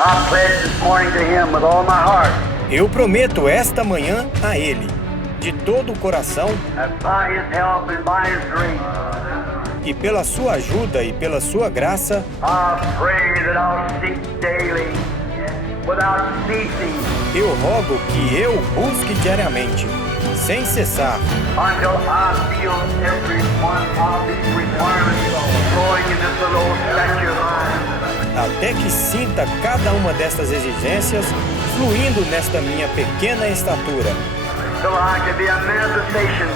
I pledge this morning to Him with all my heart Eu prometo esta manhã a Ele, de todo o coração, that by His help and by His grace, que pela sua ajuda e pela sua graça, I pray that I'll seek daily, without ceasing, eu rogo que eu busque diariamente, sem cessar, until I feel every one of these requirements flowing in this little old statue of mine. até que sinta cada uma destas exigências fluindo nesta minha pequena estatura, So I can be a manifestation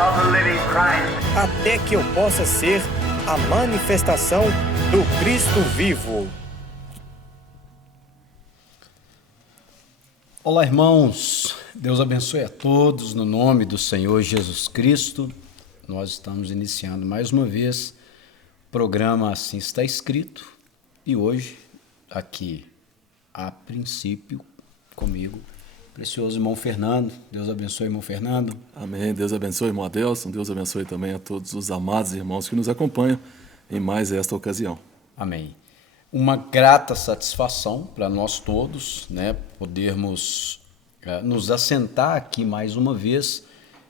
of the living Christ. até que eu possa ser a manifestação do Cristo vivo. Olá, irmãos. Deus abençoe a todos no nome do Senhor Jesus Cristo. Nós estamos iniciando mais uma vez o programa Assim Está Escrito e hoje, aqui, a princípio, comigo, precioso irmão Fernando. Deus abençoe, irmão Fernando. Amém. Deus abençoe, irmão Adelson. Deus abençoe também a todos os amados irmãos que nos acompanham em mais esta ocasião. Amém. Uma grata satisfação para nós todos, né, podermos nos assentar aqui mais uma vez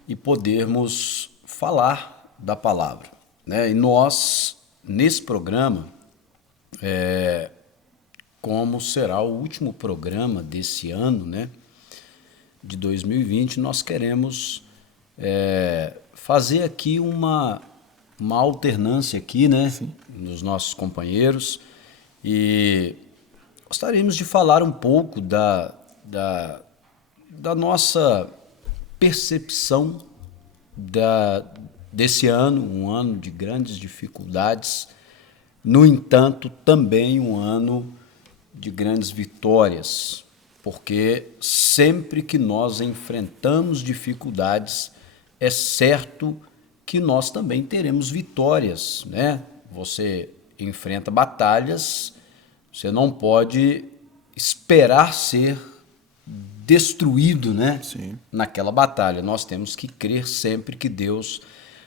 e podermos falar da palavra, né? E nós, nesse programa, como será o último programa desse ano, né, de 2020, nós queremos fazer aqui uma alternância aqui, né, nos nossos companheiros, e gostaríamos de falar um pouco da nossa percepção desse ano, um ano de grandes dificuldades, no entanto, também um ano de grandes vitórias, porque sempre que nós enfrentamos dificuldades, é certo que nós também teremos vitórias, né? Você enfrenta batalhas, você não pode esperar ser destruído, né? Sim. Naquela batalha. Nós temos que crer sempre que Deus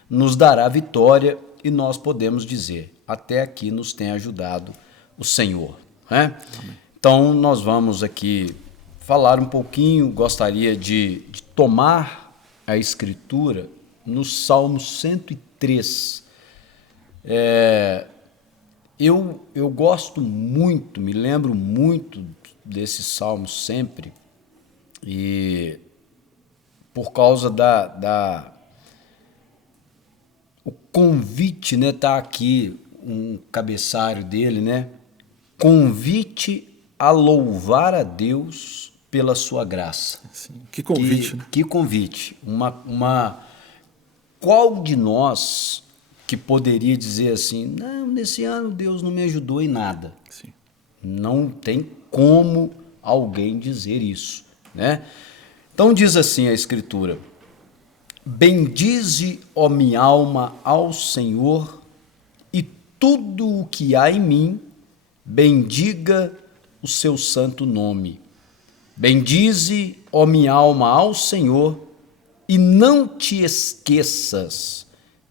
nos dará vitória e nós podemos dizer, até aqui nos tem ajudado o Senhor, né? Então nós vamos aqui falar um pouquinho, gostaria de tomar a escritura no Salmo 103. Eu gosto muito, me lembro muito desse salmo sempre, e por causa o convite, né, tá aqui um cabeçalho dele, né? Convite a louvar a Deus pela sua graça. Sim. Que convite, né? Que convite. Qual de nós que poderia dizer assim, não, nesse ano Deus não me ajudou em nada? Sim. Não tem como alguém dizer isso, né? Então diz assim a Escritura: bendize, ó minha alma, ao Senhor, e tudo o que há em mim, bendiga o seu santo nome. Bendize, ó minha alma, ao Senhor, e não te esqueças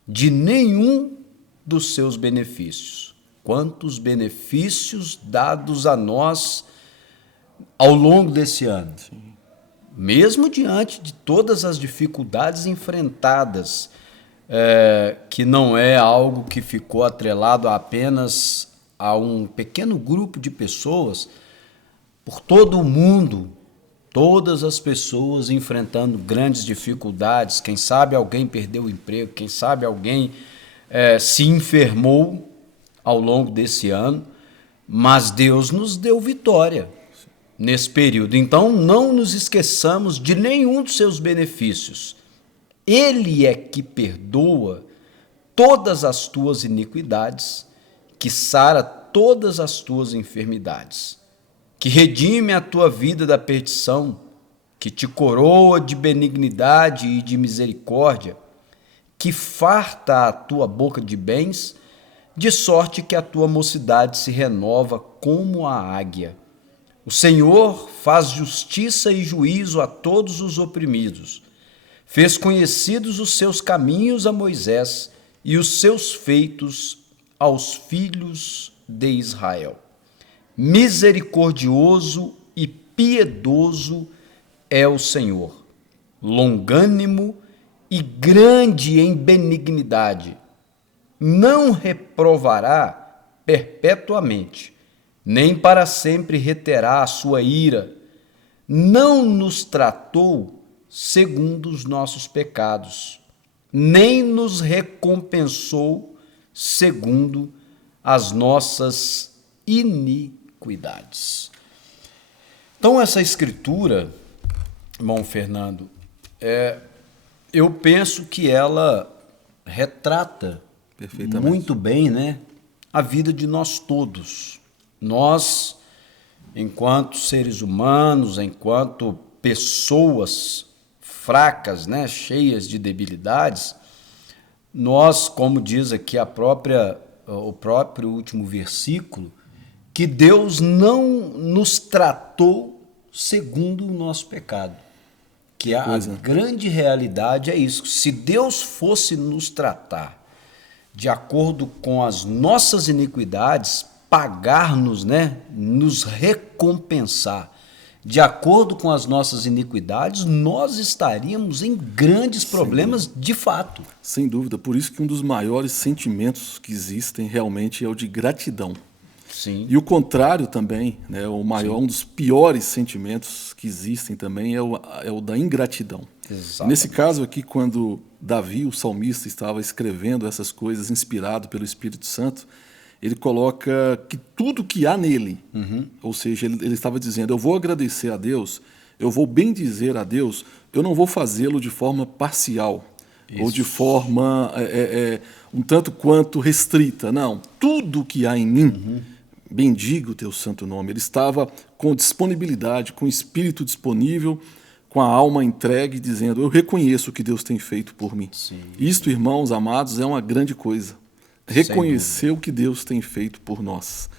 de nenhum dos seus benefícios. Quantos benefícios dados a nós ao longo desse ano. Sim. Mesmo diante de todas as dificuldades enfrentadas, que não é algo que ficou atrelado apenas a um pequeno grupo de pessoas, por todo o mundo, todas as pessoas enfrentando grandes dificuldades. Quem sabe alguém perdeu o emprego, quem sabe alguém se enfermou ao longo desse ano, mas Deus nos deu vitória nesse período. Então não nos esqueçamos de nenhum dos seus benefícios. Ele é que perdoa todas as tuas iniquidades, que sara todas as tuas enfermidades, que redime a tua vida da perdição, que te coroa de benignidade e de misericórdia, que farta a tua boca de bens, de sorte que a tua mocidade se renova como a águia. O Senhor faz justiça e juízo a todos os oprimidos. Fez conhecidos os seus caminhos a Moisés e os seus feitos aos filhos de Israel. Misericordioso e piedoso é o Senhor, longânimo e grande em benignidade. Não reprovará perpetuamente, nem para sempre reterá a sua ira. Não nos tratou segundo os nossos pecados, nem nos recompensou segundo as nossas iniquidades. Então, essa escritura, irmão Fernando, eu penso que ela retrata muito bem, né, a vida de nós todos. Nós, enquanto seres humanos, enquanto pessoas fracas, né, cheias de debilidades, nós, como diz aqui o próprio último versículo, que Deus não nos tratou segundo o nosso pecado. Que a grande realidade é isso. Se Deus fosse nos tratar de acordo com as nossas iniquidades, pagar-nos, né, nos recompensar de acordo com as nossas iniquidades, nós estaríamos em grandes problemas de fato. Sem dúvida. Por isso que um dos maiores sentimentos que existem realmente é o de gratidão. Sim. E o contrário também, né, um dos piores sentimentos que existem também é o da ingratidão. Exatamente. Nesse caso aqui, quando Davi, o salmista, estava escrevendo essas coisas inspirado pelo Espírito Santo, ele coloca que tudo que há nele, ou seja, ele estava dizendo, eu vou agradecer a Deus, eu vou bendizer a Deus, eu não vou fazê-lo de forma parcial, ou de forma um tanto quanto restrita. Não, tudo que há em mim, bendiga o teu santo nome. Ele estava com disponibilidade, com o espírito disponível, com a alma entregue, dizendo, eu reconheço o que Deus tem feito por mim. Sim. Isto, irmãos amados, é uma grande coisa. Reconhecer o que Deus tem feito por nós.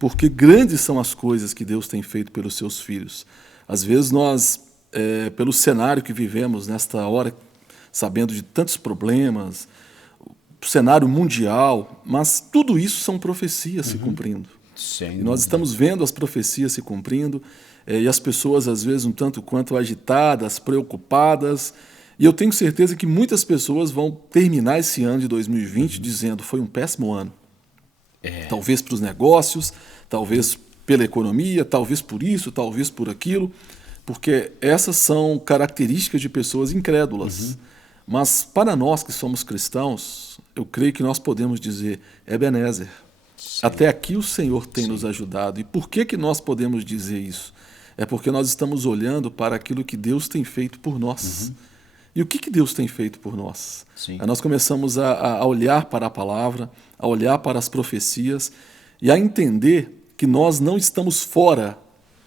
Porque grandes são as coisas que Deus tem feito pelos seus filhos. Às vezes nós, pelo cenário que vivemos nesta hora, sabendo de tantos problemas, cenário mundial, mas tudo isso são profecias se cumprindo. E nós estamos vendo as profecias se cumprindo, e as pessoas às vezes um tanto quanto agitadas, preocupadas, e eu tenho certeza que muitas pessoas vão terminar esse ano de 2020 dizendo foi um péssimo ano. Talvez para os negócios, talvez pela economia, talvez por isso, talvez por aquilo, porque essas são características de pessoas incrédulas. Mas para nós que somos cristãos, eu creio que nós podemos dizer, Ebenezer, até aqui o Senhor tem nos ajudado. E por que nós podemos dizer isso? É porque nós estamos olhando para aquilo que Deus tem feito por nós. E o que Deus tem feito por nós? Aí nós começamos a olhar para a palavra, a olhar para as profecias e a entender que nós não estamos fora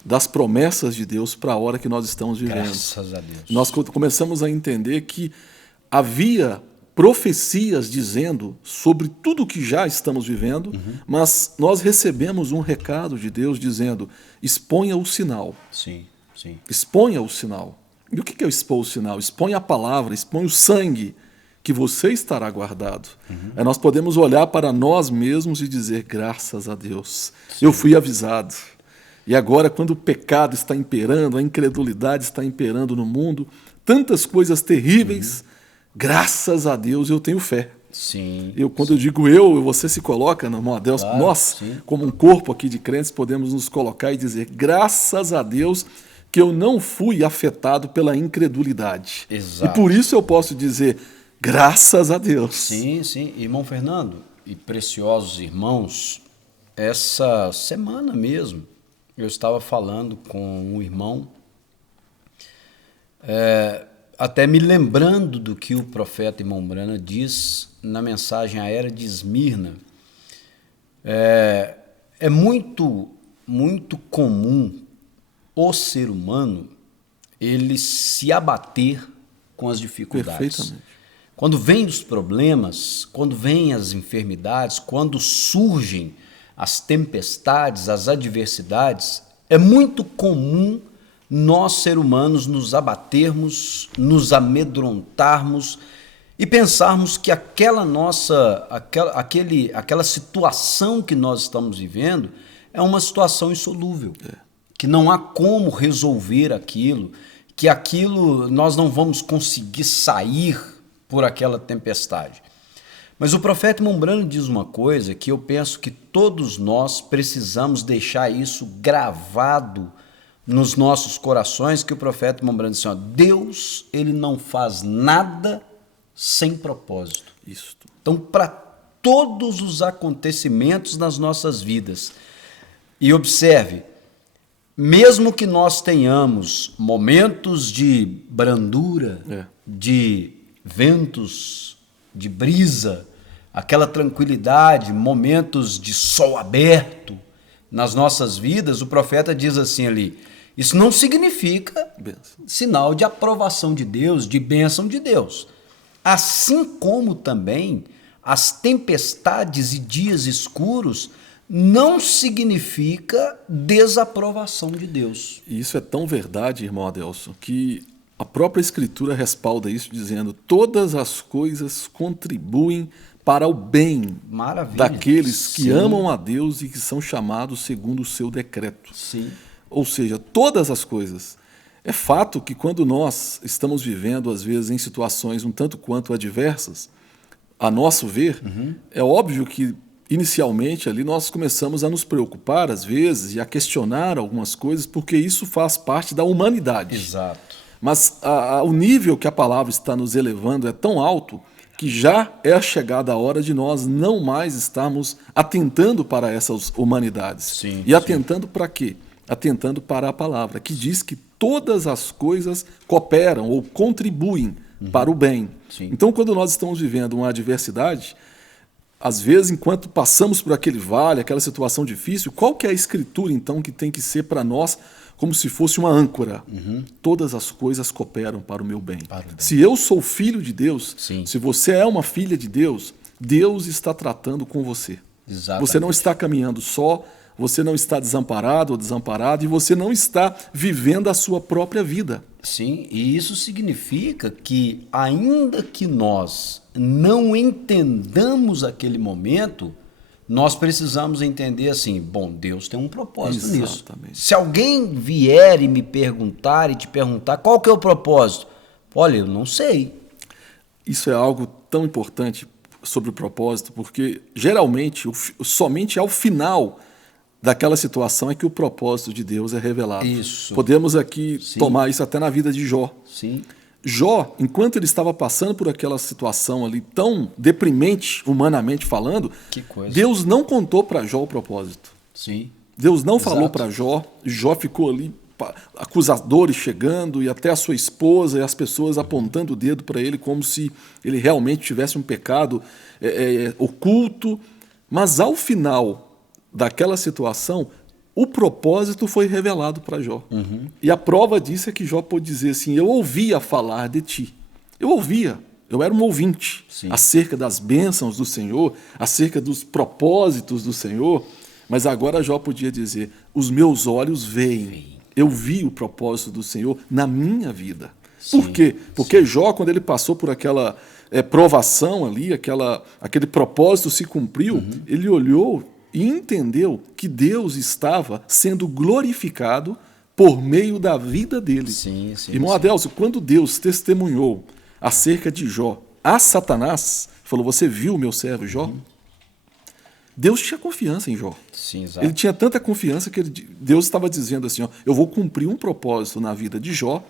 das promessas de Deus para a hora que nós estamos vivendo. Graças a Deus. Nós começamos a entender que havia profecias dizendo sobre tudo o que já estamos vivendo, mas nós recebemos um recado de Deus dizendo, exponha o sinal. Sim. Exponha o sinal. E o que é expor o sinal? Expõe a palavra, expõe o sangue, que você estará guardado. Aí nós podemos olhar para nós mesmos e dizer, graças a Deus, eu fui avisado. E agora, quando o pecado está imperando, a incredulidade está imperando no mundo, tantas coisas terríveis, graças a Deus eu tenho fé. Sim. Quando eu digo eu, você se coloca, no Deus, claro, nós, como um corpo aqui de crentes, podemos nos colocar e dizer, graças a Deus que eu não fui afetado pela incredulidade. Exato. E por isso eu posso dizer, graças a Deus. Sim. Irmão Fernando e preciosos irmãos, essa semana mesmo, eu estava falando com um irmão, até me lembrando do que o profeta irmão Brana diz na mensagem à era de Esmirna. É muito comum o ser humano ele se abater com as dificuldades. Perfeitamente. Quando vêm os problemas, quando vêm as enfermidades, quando surgem as tempestades, as adversidades, é muito comum nós, seres humanos, nos abatermos, nos amedrontarmos e pensarmos que aquela situação que nós estamos vivendo é uma situação insolúvel, que não há como resolver aquilo, que aquilo nós não vamos conseguir sair por aquela tempestade. Mas o profeta Mombrano diz uma coisa que eu penso que todos nós precisamos deixar isso gravado nos nossos corações, que o profeta Mombrano diz assim, ó, Deus, ele não faz nada sem propósito. Isso. Então, para todos os acontecimentos nas nossas vidas, e observe, mesmo que nós tenhamos momentos de brandura, de ventos, de brisa, aquela tranquilidade, momentos de sol aberto nas nossas vidas, o profeta diz assim ali, isso não significa sinal de aprovação de Deus, de bênção de Deus. Assim como também as tempestades e dias escuros não significa desaprovação de Deus. E isso é tão verdade, irmão Adelson, que a própria Escritura respalda isso dizendo todas as coisas contribuem para o bem daqueles que amam a Deus e que são chamados segundo o seu decreto. Sim. Ou seja, todas as coisas. É fato que quando nós estamos vivendo, às vezes, em situações um tanto quanto adversas, a nosso ver, é óbvio que inicialmente ali nós começamos a nos preocupar, às vezes, e a questionar algumas coisas, porque isso faz parte da humanidade. Exato. Mas o nível que a palavra está nos elevando é tão alto que já é chegada a hora de nós não mais estarmos atentando para essas humanidades. Sim, e atentando para quê? Atentando para a palavra, que diz que todas as coisas cooperam ou contribuem para o bem. Sim. Então, quando nós estamos vivendo uma adversidade, às vezes, enquanto passamos por aquele vale, aquela situação difícil, qual que é a escritura, então, que tem que ser para nós como se fosse uma âncora? Todas as coisas cooperam para o meu bem. Se eu sou filho de Deus, Sim. se você é uma filha de Deus, Deus está tratando com você. Exatamente. Você não está caminhando só, você não está desamparado ou desamparado e você não está vivendo a sua própria vida. Sim, e isso significa que ainda que nós não entendamos aquele momento, nós precisamos entender assim, bom, Deus tem um propósito nisso. Se alguém vier e me perguntar e te perguntar qual que é o propósito, olha, eu não sei. Isso é algo tão importante sobre o propósito, porque geralmente, somente ao final daquela situação é que o propósito de Deus é revelado. Isso. Podemos aqui tomar isso até na vida de Jó. Sim. Jó, enquanto ele estava passando por aquela situação ali tão deprimente, humanamente falando, Que coisa. Deus não contou para Jó o propósito. Sim. Deus não falou Exato. para Jó, Jó ficou ali, acusadores chegando e até a sua esposa e as pessoas apontando o dedo para ele como se ele realmente tivesse um pecado oculto. Mas ao final daquela situação, o propósito foi revelado para Jó. E a prova disso é que Jó pôde dizer assim, eu ouvia falar de ti. Eu ouvia, eu era um ouvinte acerca das bênçãos do Senhor, acerca dos propósitos do Senhor, mas agora Jó podia dizer, os meus olhos veem. Eu vi o propósito do Senhor na minha vida. Por quê? Porque Jó, quando ele passou por aquela provação ali, aquele propósito se cumpriu, ele olhou e entendeu que Deus estava sendo glorificado por meio da vida dele. Irmão Adelson, quando Deus testemunhou acerca de Jó a Satanás, falou, você viu o meu servo Jó? Deus tinha confiança em Jó. Sim, exato. Ele tinha tanta confiança que Deus estava dizendo assim, ó, eu vou cumprir um propósito na vida de Jó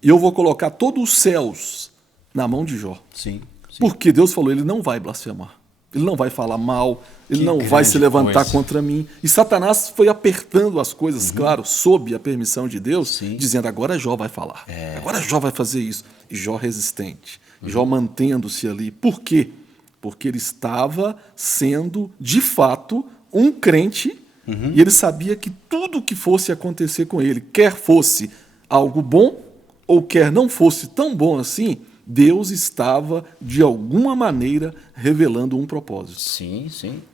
e eu vou colocar todos os céus na mão de Jó. Sim. Porque Deus falou, ele não vai blasfemar. Ele não vai falar mal, ele não vai se levantar contra mim. E Satanás foi apertando as coisas, claro, sob a permissão de Deus, dizendo, agora Jó vai falar, agora Jó vai fazer isso. E Jó resistente, Jó mantendo-se ali. Por quê? Porque ele estava sendo, de fato, um crente, e ele sabia que tudo que fosse acontecer com ele, quer fosse algo bom, ou quer não fosse tão bom assim, Deus estava, de alguma maneira, revelando um propósito. Sim.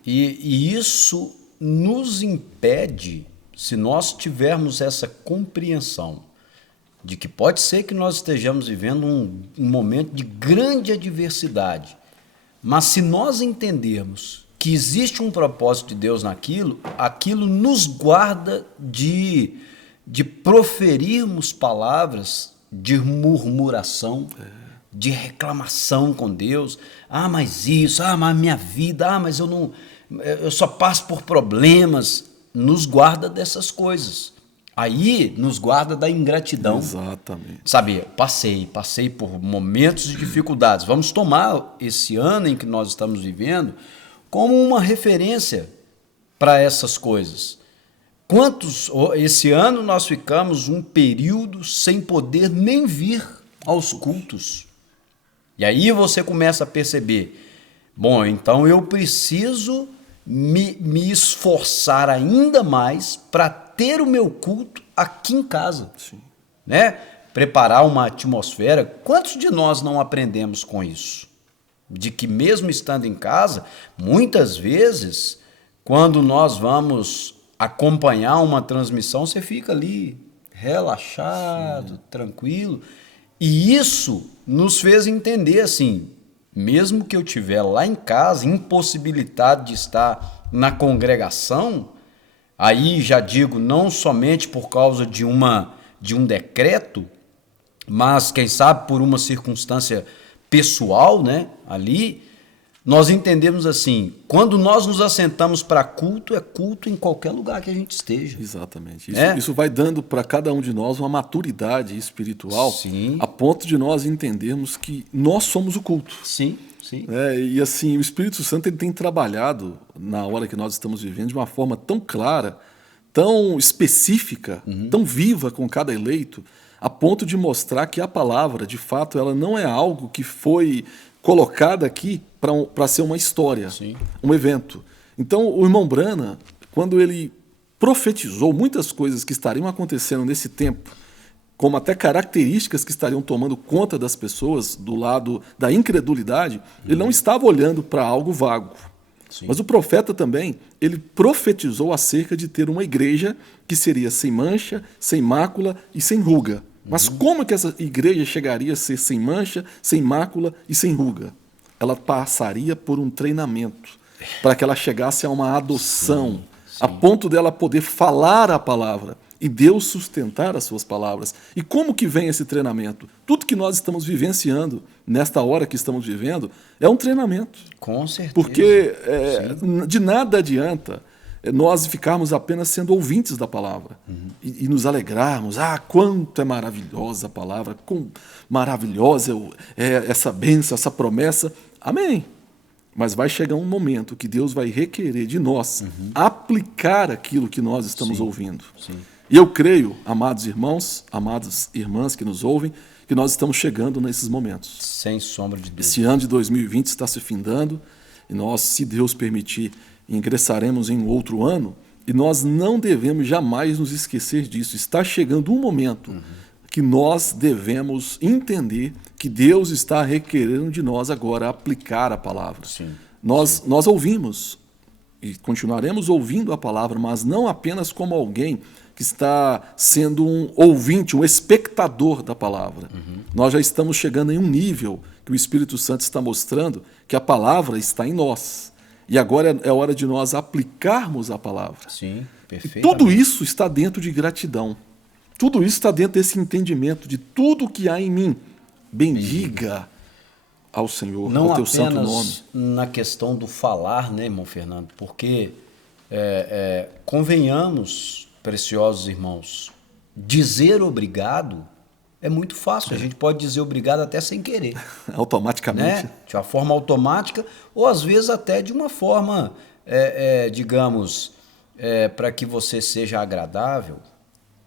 E isso nos impede, se nós tivermos essa compreensão de que pode ser que nós estejamos vivendo um momento de grande adversidade, mas se nós entendermos que existe um propósito de Deus naquilo, aquilo nos guarda de proferirmos palavras de murmuração, de reclamação com Deus. Ah, mas isso, ah, mas minha vida, ah, mas eu só passo por problemas. Nos guarda dessas coisas. Aí nos guarda da ingratidão. Exatamente. Sabe, passei por momentos de dificuldades. Vamos tomar esse ano em que nós estamos vivendo como uma referência para essas coisas. Esse ano nós ficamos um período sem poder nem vir aos cultos. E aí você começa a perceber, bom, então eu preciso me esforçar ainda mais para ter o meu culto aqui em casa. Sim. Né? Preparar uma atmosfera. Quantos de nós não aprendemos com isso? De que mesmo estando em casa, muitas vezes, quando nós vamos acompanhar uma transmissão, você fica ali relaxado, sim, tranquilo. E isso nos fez entender assim, mesmo que eu estiver lá em casa, impossibilitado de estar na congregação, aí já digo, não somente por causa de um decreto, mas quem sabe por uma circunstância pessoal, né, ali, nós entendemos assim, quando nós nos assentamos para culto, é culto em qualquer lugar que a gente esteja. Exatamente. Isso vai dando para cada um de nós uma maturidade espiritual, sim, a ponto de nós entendermos que nós somos o culto. Sim, sim. E assim, o Espírito Santo ele tem trabalhado na hora que nós estamos vivendo de uma forma tão clara, tão específica, tão viva com cada eleito, a ponto de mostrar que a palavra, de fato, ela não é algo que foi colocada aqui para ser uma história, sim, um evento. Então, o irmão Brana, quando ele profetizou muitas coisas que estariam acontecendo nesse tempo, como até características que estariam tomando conta das pessoas do lado da incredulidade, ele não estava olhando para algo vago. Sim. Mas o profeta também, ele profetizou acerca de ter uma igreja que seria sem mancha, sem mácula e sem ruga. Mas como que essa igreja chegaria a ser sem mancha, sem mácula e sem ruga? Ela passaria por um treinamento para que ela chegasse a uma adoção, sim, sim, a ponto dela poder falar a palavra e Deus sustentar as suas palavras. E como que vem esse treinamento? Tudo que nós estamos vivenciando nesta hora que estamos vivendo é um treinamento. Com certeza. Porque de nada adianta nós ficarmos apenas sendo ouvintes da palavra e nos alegrarmos. Ah, quanto é maravilhosa a palavra, quão maravilhosa é essa bênção, essa promessa. Amém. Mas vai chegar um momento que Deus vai requerer de nós aplicar aquilo que nós estamos, sim, ouvindo. Sim. E eu creio, amados irmãos, amadas irmãs que nos ouvem, que nós estamos chegando nesses momentos. Sem sombra de dúvida. Esse ano de 2020 está se findando e nós, se Deus permitir, ingressaremos em outro ano e nós não devemos jamais nos esquecer disso. Está chegando um momento que nós devemos entender que Deus está requerendo de nós agora aplicar a palavra. Sim. Nós ouvimos e continuaremos ouvindo a palavra, mas não apenas como alguém que está sendo um ouvinte, um espectador da palavra. Nós já estamos chegando em um nível que o Espírito Santo está mostrando que a palavra está em nós. E agora é hora de nós aplicarmos a palavra. Sim, perfeito. E tudo isso está dentro de gratidão. Tudo isso está dentro desse entendimento de tudo que há em mim. Bendiga ao Senhor, não ao teu santo nome. Não apenas na questão do falar, né, irmão Fernando? Porque, convenhamos, preciosos irmãos, dizer obrigado é muito fácil. A gente pode dizer obrigado até sem querer. Automaticamente. Né? De uma forma automática ou às vezes até de uma forma, digamos, para que você seja agradável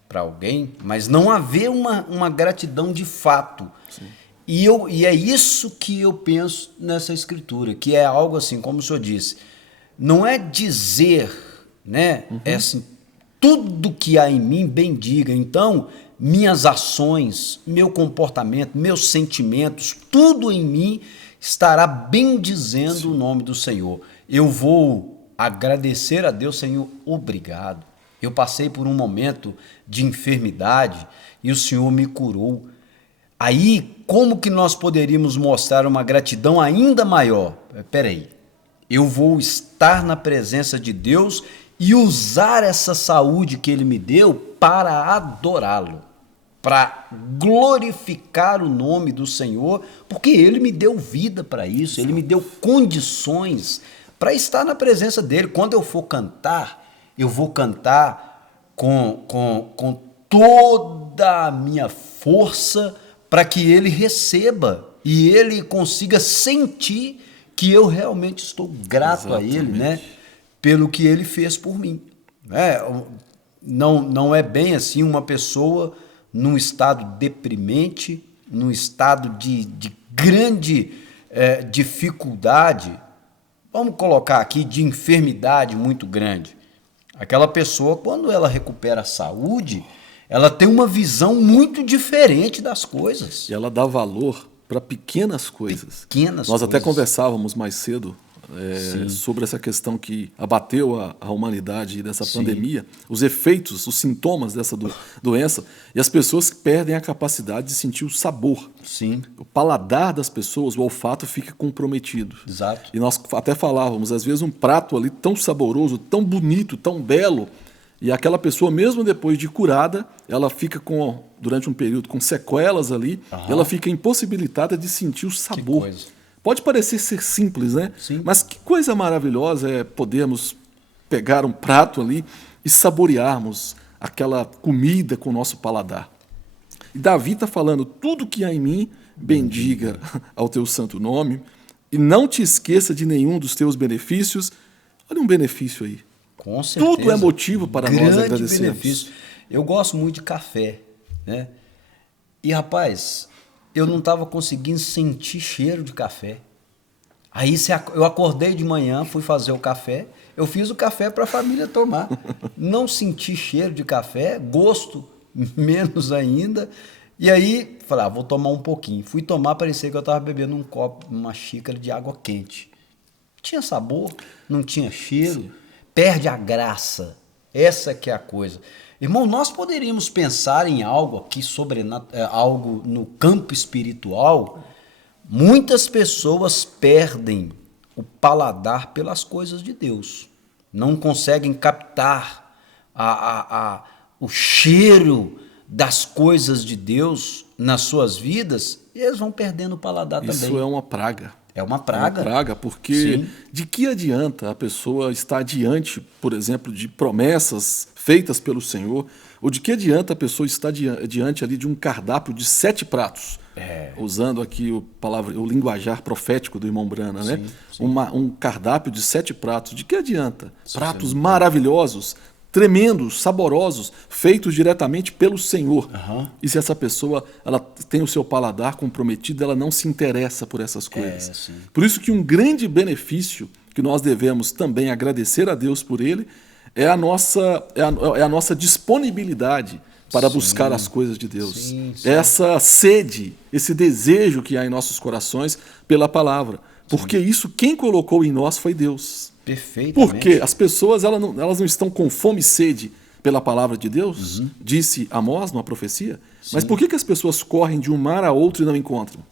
para alguém, mas não haver uma gratidão de fato. Sim. E é isso que eu penso nessa escritura, que é algo assim, como o senhor disse, não é dizer, né, é assim, tudo que há em mim bendiga. Então, minhas ações, meu comportamento, meus sentimentos, tudo em mim estará bendizendo, sim, o nome do Senhor. Eu vou agradecer a Deus, Senhor, obrigado. Eu passei por um momento de enfermidade e o Senhor me curou. Aí, como que nós poderíamos mostrar uma gratidão ainda maior? Peraí, Eu vou estar na presença de Deus e usar essa saúde que Ele me deu para adorá-lo, para glorificar o nome do Senhor, porque Ele me deu vida para isso, Ele me deu condições para estar na presença dEle. Quando eu for cantar, eu vou cantar com toda a minha força para que Ele receba e Ele consiga sentir que eu realmente estou grato a Ele, né, pelo que Ele fez por mim. Não é bem assim uma pessoa num estado deprimente, num estado de grande dificuldade, vamos colocar aqui, de enfermidade muito grande. Aquela pessoa, quando ela recupera a saúde, ela tem uma visão muito diferente das coisas. E ela dá valor para pequenas coisas. Nós até conversávamos mais cedo sobre essa questão que abateu a humanidade dessa pandemia, os efeitos, os sintomas dessa doença, e as pessoas perdem a capacidade de sentir o sabor. Sim. O paladar das pessoas, o olfato fica comprometido. Exato. E nós até falávamos, às vezes um prato ali tão saboroso, tão bonito, tão belo, e aquela pessoa, mesmo depois de curada, ela fica durante um período com sequelas ali, ela fica impossibilitada de sentir o sabor. Que coisa. Pode parecer ser simples, né? Sim. Mas que coisa maravilhosa é podermos pegar um prato ali e saborearmos aquela comida com o nosso paladar. E Davi está falando, tudo que há em mim, bendiga ao teu santo nome, e não te esqueça de nenhum dos teus benefícios. Olha um benefício aí. Com certeza. Tudo é motivo para nós agradecermos. Benefício. Eu gosto muito de café, né? E, rapaz, eu não estava conseguindo sentir cheiro de café. Aí eu acordei de manhã, fui fazer o café, eu fiz o café para a família tomar. Não senti cheiro de café, gosto menos ainda. E aí, falei, vou tomar um pouquinho. Fui tomar, parecia que eu estava bebendo um copo, uma xícara de água quente. Tinha sabor, não tinha cheiro. Sim. Perde a graça. Essa que é a coisa. Irmão, nós poderíamos pensar em algo aqui algo no campo espiritual. Muitas pessoas perdem o paladar pelas coisas de Deus. Não conseguem captar o cheiro das coisas de Deus nas suas vidas e eles vão perdendo o paladar também. Isso é uma praga. É uma praga. É uma praga, porque Sim. De que adianta a pessoa estar diante, por exemplo, de promessas feitas pelo Senhor, ou de que adianta a pessoa estar diante ali de um cardápio de 7 pratos, usando aqui o linguajar profético do irmão Brana, né? Sim. Um cardápio de 7 pratos, de que adianta? Pratos maravilhosos, tremendos, saborosos, feitos diretamente pelo Senhor. E se essa pessoa ela tem o seu paladar comprometido, ela não se interessa por essas coisas. Por isso que um grande benefício que nós devemos também agradecer a Deus por ele é a nossa disponibilidade para buscar as coisas de Deus. Sim. Essa sede, esse desejo que há em nossos corações pela palavra. Porque isso quem colocou em nós foi Deus. Perfeitamente. Porque as pessoas elas não estão com fome e sede pela palavra de Deus, disse Amós numa profecia. Sim. Mas por que as pessoas correm de um mar a outro e não encontram?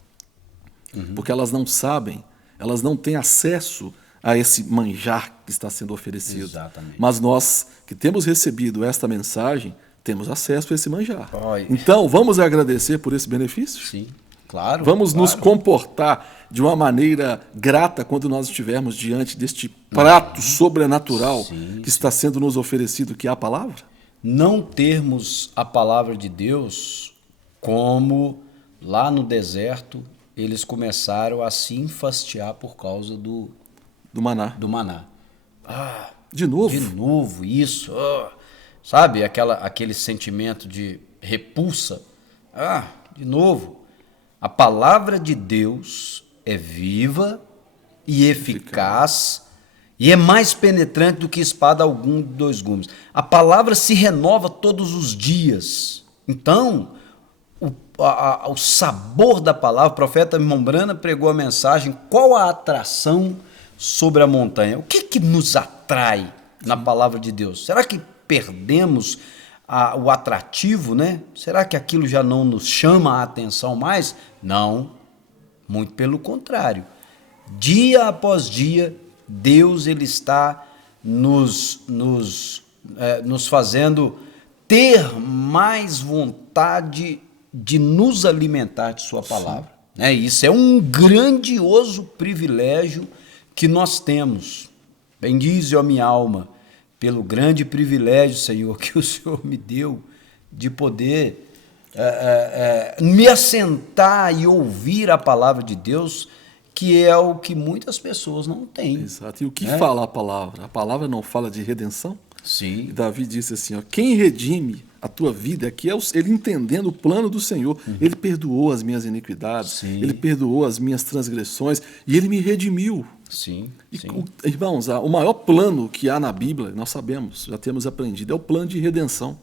Porque elas não sabem, elas não têm acesso a esse manjar que está sendo oferecido. Exatamente. Mas nós que temos recebido esta mensagem, temos acesso a esse manjar. Então, vamos agradecer por esse benefício? Sim. Claro, vamos nos comportar de uma maneira grata quando nós estivermos diante deste prato sobrenatural que está sendo nos oferecido, que é a palavra? Não termos a palavra de Deus como lá no deserto eles começaram a se enfastiar por causa do maná. De novo? De novo, isso. Sabe, aquele sentimento de repulsa. De novo. A palavra de Deus é viva e eficaz e é mais penetrante do que espada algum de 2 gumes. A palavra se renova todos os dias. Então, o sabor da palavra, o profeta irmão Brana pregou a mensagem, qual a atração sobre a montanha? O que nos atrai na palavra de Deus? Será que perdemos o atrativo, né? Será que aquilo já não nos chama a atenção mais? Não, muito pelo contrário. Dia após dia, Deus ele está nos fazendo ter mais vontade de nos alimentar de sua palavra. Né? Isso é um grandioso privilégio que nós temos. Bendize, ó minha alma, pelo grande privilégio, Senhor, que o Senhor me deu de poder me assentar e ouvir a palavra de Deus, que é o que muitas pessoas não têm. Exato. E o que fala a palavra? A palavra não fala de redenção? Sim. E Davi disse assim, ó, quem redime a tua vida, aqui é ele entendendo o plano do Senhor, ele perdoou as minhas iniquidades, Sim. ele perdoou as minhas transgressões e ele me redimiu. Sim, E, sim. irmãos, o maior plano que há na Bíblia, nós sabemos, já temos aprendido, é o plano de redenção.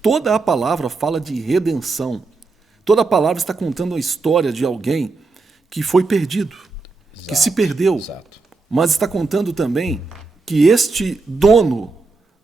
Toda a palavra fala de redenção. Toda a palavra está contando a história de alguém que foi perdido, que se perdeu. Exato. Mas está contando também que este dono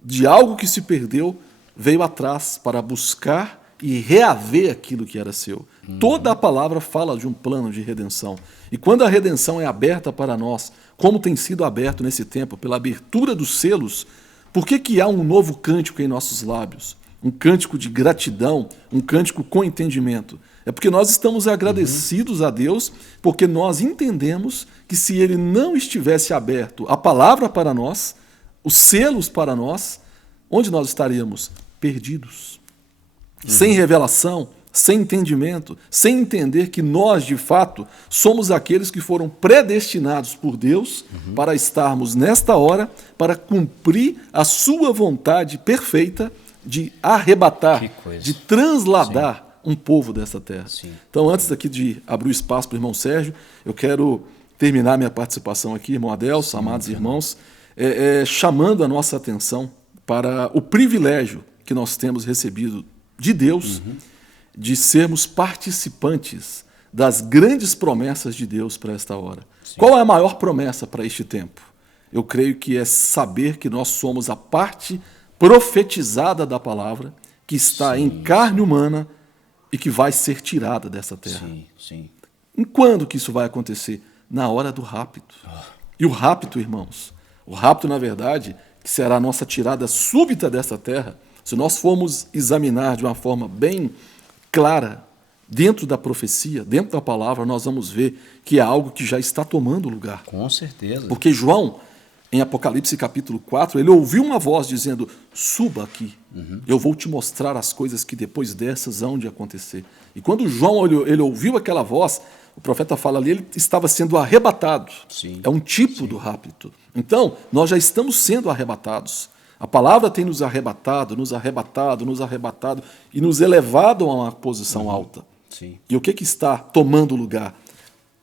de algo que se perdeu veio atrás para buscar e reaver aquilo que era seu. Toda a palavra fala de um plano de redenção. E quando a redenção é aberta para nós, como tem sido aberto nesse tempo, pela abertura dos selos, por que há um novo cântico em nossos lábios? Um cântico de gratidão, um cântico com entendimento. É porque nós estamos agradecidos a Deus, porque nós entendemos que se Ele não estivesse aberto a palavra para nós, os selos para nós, onde nós estaríamos? Perdidos. Sem revelação, sem entendimento, sem entender que nós, de fato, somos aqueles que foram predestinados por Deus para estarmos nesta hora, para cumprir a sua vontade perfeita de arrebatar, de transladar um povo dessa terra. Sim. Então, antes aqui de abrir o espaço para o irmão Sérgio, eu quero terminar minha participação aqui, irmão Adelson, amados irmãos, chamando a nossa atenção para o privilégio que nós temos recebido de Deus, de sermos participantes das grandes promessas de Deus para esta hora. Sim. Qual é a maior promessa para este tempo? Eu creio que é saber que nós somos a parte profetizada da palavra, que está em carne humana e que vai ser tirada dessa terra. Sim, sim. Em quando que isso vai acontecer? Na hora do rapto. E o rapto, irmãos, o rapto, na verdade, que será a nossa tirada súbita dessa terra, se nós formos examinar de uma forma bem clara, dentro da profecia, dentro da palavra, nós vamos ver que é algo que já está tomando lugar. Com certeza. Porque João, em Apocalipse capítulo 4, ele ouviu uma voz dizendo, suba aqui, eu vou te mostrar as coisas que depois dessas hão de acontecer. E quando João ele ouviu aquela voz, o profeta fala ali, ele estava sendo arrebatado. Sim. É um tipo do rapto. Então, nós já estamos sendo arrebatados. A palavra tem nos arrebatado e nos elevado a uma posição alta. Sim. E o que está tomando lugar?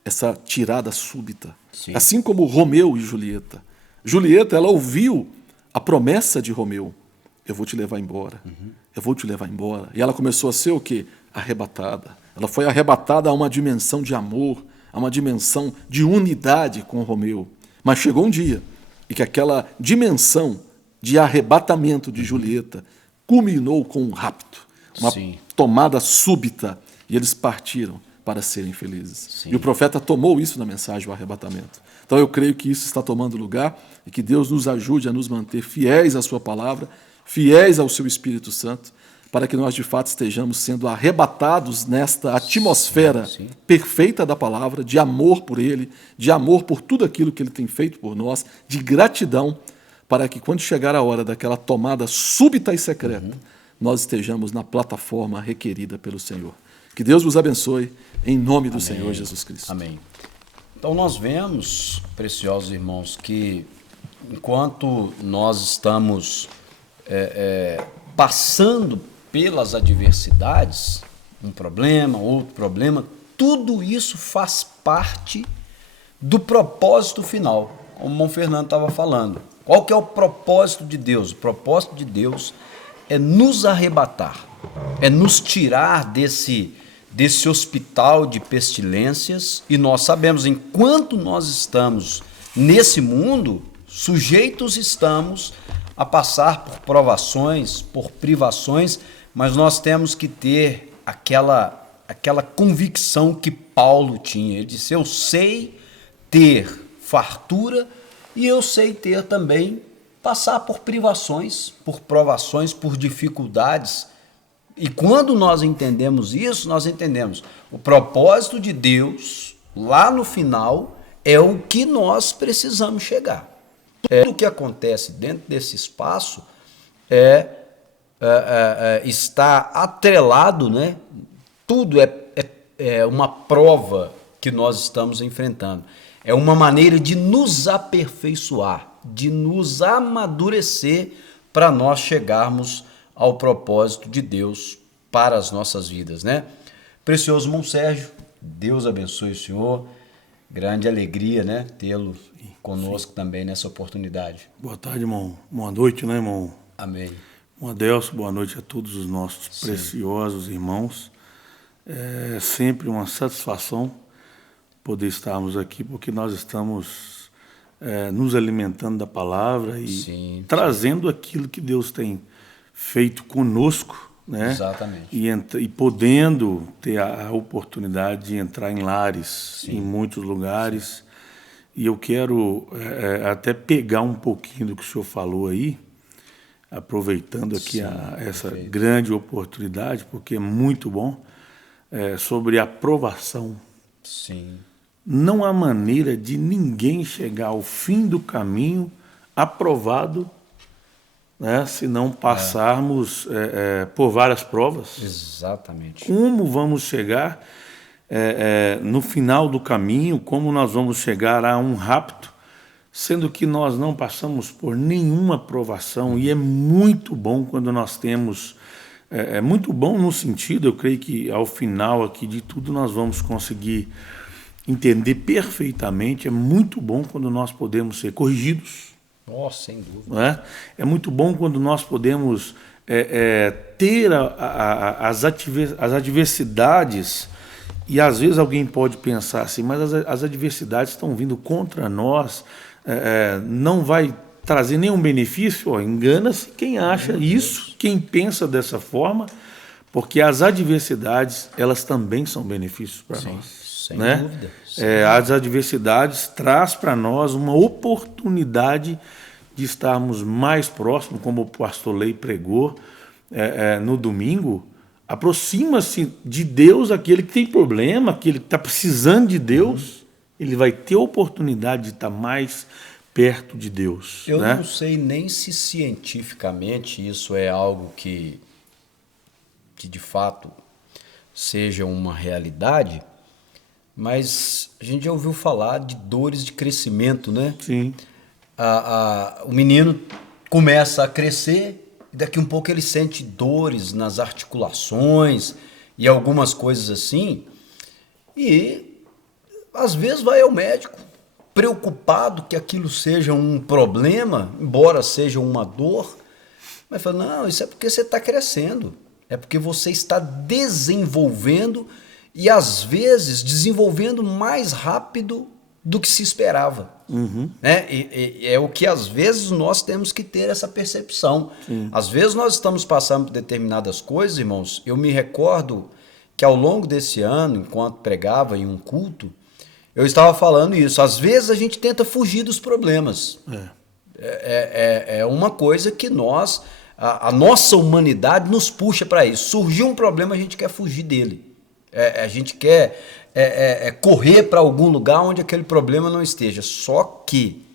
Essa tirada súbita. Sim. Assim como Romeu e Julieta. Julieta, ela ouviu a promessa de Romeu. Eu vou te levar embora. Eu vou te levar embora. E ela começou a ser o quê? Arrebatada. Ela foi arrebatada a uma dimensão de amor, a uma dimensão de unidade com Romeu. Mas chegou um dia em que aquela dimensão de arrebatamento de Julieta culminou com um rapto, uma tomada súbita, e eles partiram para serem felizes. Sim. E o profeta tomou isso na mensagem do arrebatamento. Então eu creio que isso está tomando lugar e que Deus nos ajude a nos manter fiéis à sua palavra, fiéis ao seu Espírito Santo, para que nós de fato estejamos sendo arrebatados nesta atmosfera perfeita da palavra, de amor por Ele, de amor por tudo aquilo que Ele tem feito por nós, de gratidão, para que quando chegar a hora daquela tomada súbita e secreta, nós estejamos na plataforma requerida pelo Senhor. Que Deus vos abençoe, em nome do Senhor Jesus Cristo. Amém. Então nós vemos, preciosos irmãos, que enquanto nós estamos passando pelas adversidades, um problema, outro problema, tudo isso faz parte do propósito final, como o irmão Fernando estava falando. Qual que é o propósito de Deus? O propósito de Deus é nos arrebatar, é nos tirar desse hospital de pestilências, e nós sabemos, enquanto nós estamos nesse mundo, sujeitos estamos a passar por provações, por privações, mas nós temos que ter aquela convicção que Paulo tinha. Ele disse, eu sei ter fartura E eu sei ter também, passar por privações, por provações, por dificuldades. E quando nós entendemos isso, nós entendemos o propósito de Deus, lá no final, é o que nós precisamos chegar. Tudo o que acontece dentro desse espaço está atrelado, né? Tudo é uma prova que nós estamos enfrentando. É uma maneira de nos aperfeiçoar, de nos amadurecer para nós chegarmos ao propósito de Deus para as nossas vidas, né? Precioso irmão Sérgio, Deus abençoe o senhor. Grande alegria, né? Tê-lo conosco também nessa oportunidade. Boa tarde, irmão. Boa noite, né, irmão? Amém. Irmão Adelso, boa noite a todos os nossos preciosos irmãos. É sempre uma satisfação poder estarmos aqui, porque nós estamos nos alimentando da palavra e trazendo aquilo que Deus tem feito conosco, né? Exatamente. E podendo ter a oportunidade de entrar em lares, em muitos lugares. E eu quero até pegar um pouquinho do que o senhor falou aí, aproveitando aqui essa grande oportunidade, porque é muito bom, sobre a aprovação. Sim. Não há maneira de ninguém chegar ao fim do caminho aprovado, né, se não passarmos por várias provas. Exatamente. Como vamos chegar no final do caminho, como nós vamos chegar a um rapto, sendo que nós não passamos por nenhuma aprovação. E é muito bom quando nós temos... É muito bom no sentido, eu creio que ao final aqui de tudo nós vamos conseguir entender perfeitamente. É muito bom quando nós podemos ser corrigidos. Nossa, sem dúvida. Não é? É muito bom quando nós podemos ter as adversidades, e às vezes alguém pode pensar assim, mas as adversidades estão vindo contra nós, não vai trazer nenhum benefício. Engana-se quem acha isso, quem pensa dessa forma, porque as adversidades, elas também são benefícios para nós. Sem né? dúvida. As adversidades traz para nós uma oportunidade de estarmos mais próximos, como o pastor Lei pregou no domingo. Aproxima-se de Deus aquele que tem problema, aquele que está precisando de Deus, ele vai ter a oportunidade de estar mais perto de Deus. Eu né? não sei nem se cientificamente isso é algo que de fato seja uma realidade, mas a gente já ouviu falar de dores de crescimento, né? Sim. O menino começa a crescer e daqui um pouco ele sente dores nas articulações e algumas coisas assim, e às vezes vai ao médico preocupado que aquilo seja um problema, embora seja uma dor, mas fala, não, isso é porque você está crescendo, é porque você está desenvolvendo e às vezes desenvolvendo mais rápido do que se esperava. Né? É o que às vezes nós temos que ter essa percepção. Às vezes nós estamos passando por determinadas coisas, irmãos. Eu me recordo que ao longo desse ano, enquanto pregava em um culto, eu estava falando isso. Às vezes a gente tenta fugir dos problemas. É uma coisa que a nossa humanidade nos puxa para isso. Surgiu um problema, a gente quer fugir dele. A gente quer correr para algum lugar onde aquele problema não esteja. Só que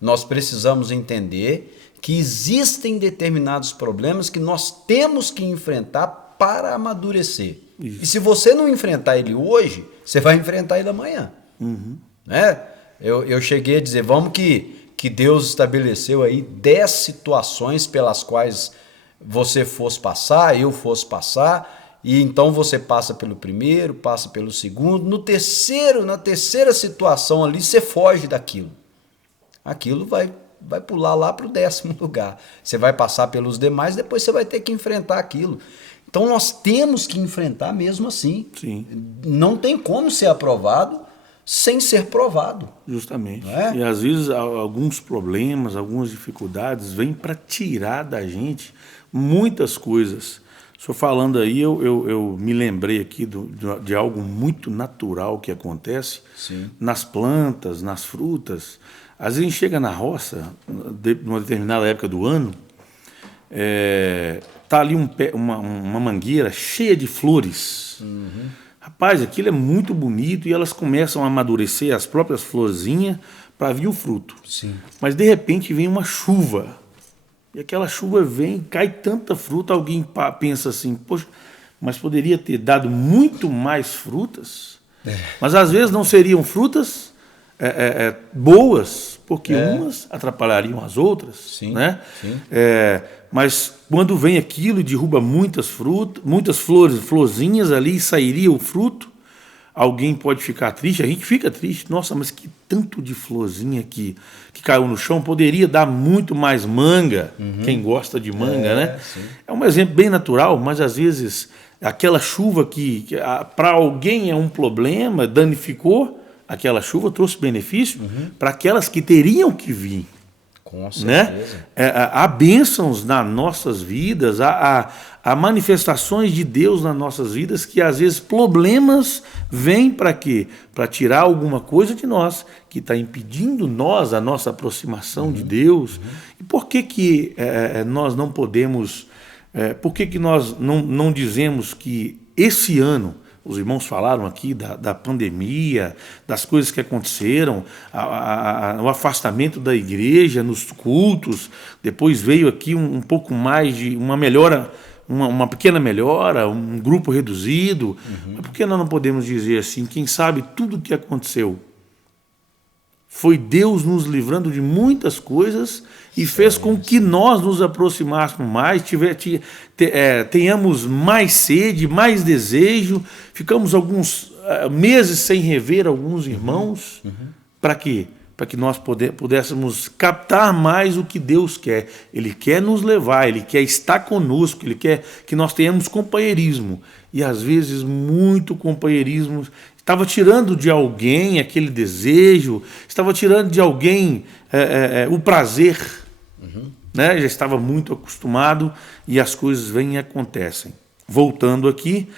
nós precisamos entender que existem determinados problemas que nós temos que enfrentar para amadurecer. Isso. E se você não enfrentar ele hoje, você vai enfrentar ele amanhã. Né? Eu cheguei a dizer, vamos que Deus estabeleceu aí 10 situações pelas quais você fosse passar, eu fosse passar, e então você passa pelo primeiro, passa pelo segundo, na terceira situação ali, você foge daquilo. Aquilo vai pular lá para o 10º lugar. Você vai passar pelos demais, depois você vai ter que enfrentar aquilo. Então nós temos que enfrentar mesmo assim. Sim. Não tem como ser aprovado sem ser provado. Justamente. É? E às vezes alguns problemas, algumas dificuldades vêm para tirar da gente muitas coisas. O senhor falando aí, eu me lembrei aqui de algo muito natural que acontece nas plantas, nas frutas. Às vezes a gente chega na roça, numa determinada época do ano, tá ali uma mangueira cheia de flores. Rapaz, aquilo é muito bonito e elas começam a amadurecer as próprias florzinhas para vir o fruto. Sim. Mas de repente vem uma chuva. E aquela chuva vem, cai tanta fruta, alguém pensa assim, poxa, mas poderia ter dado muito mais frutas. Mas às vezes não seriam frutas boas, porque umas atrapalhariam as outras. Sim, né? sim. Mas quando vem aquilo e derruba muitas frutas, muitas florzinhas ali, sairia o fruto, alguém pode ficar triste, a gente fica triste. Nossa, mas que tanto de florzinha que caiu no chão, poderia dar muito mais manga, quem gosta de manga, né? Sim. É um exemplo bem natural, mas às vezes aquela chuva que para alguém é um problema, danificou, aquela chuva trouxe benefício para aquelas que teriam que vir. Com Né? certeza. Há bênçãos nas nossas vidas, há manifestações de Deus nas nossas vidas que às vezes problemas vêm para quê? Para tirar alguma coisa de nós que está impedindo a nossa aproximação de Deus. E por que nós não podemos, por que nós não dizemos que esse ano, os irmãos falaram aqui da pandemia, das coisas que aconteceram, o afastamento da igreja nos cultos, depois veio aqui um pouco mais de uma melhora, uma pequena melhora, um grupo reduzido. Mas por que nós não podemos dizer assim, quem sabe tudo o que aconteceu foi Deus nos livrando de muitas coisas e fez com que nós nos aproximássemos mais, tenhamos mais sede, mais desejo, ficamos alguns meses sem rever alguns irmãos. Para quê? Para que nós pudéssemos captar mais o que Deus quer. Ele quer nos levar, Ele quer estar conosco, Ele quer que nós tenhamos companheirismo. E às vezes muito companheirismo estava tirando de alguém aquele desejo, estava tirando de alguém o prazer. Né? Já estava muito acostumado e as coisas vêm e acontecem. Voltando aqui,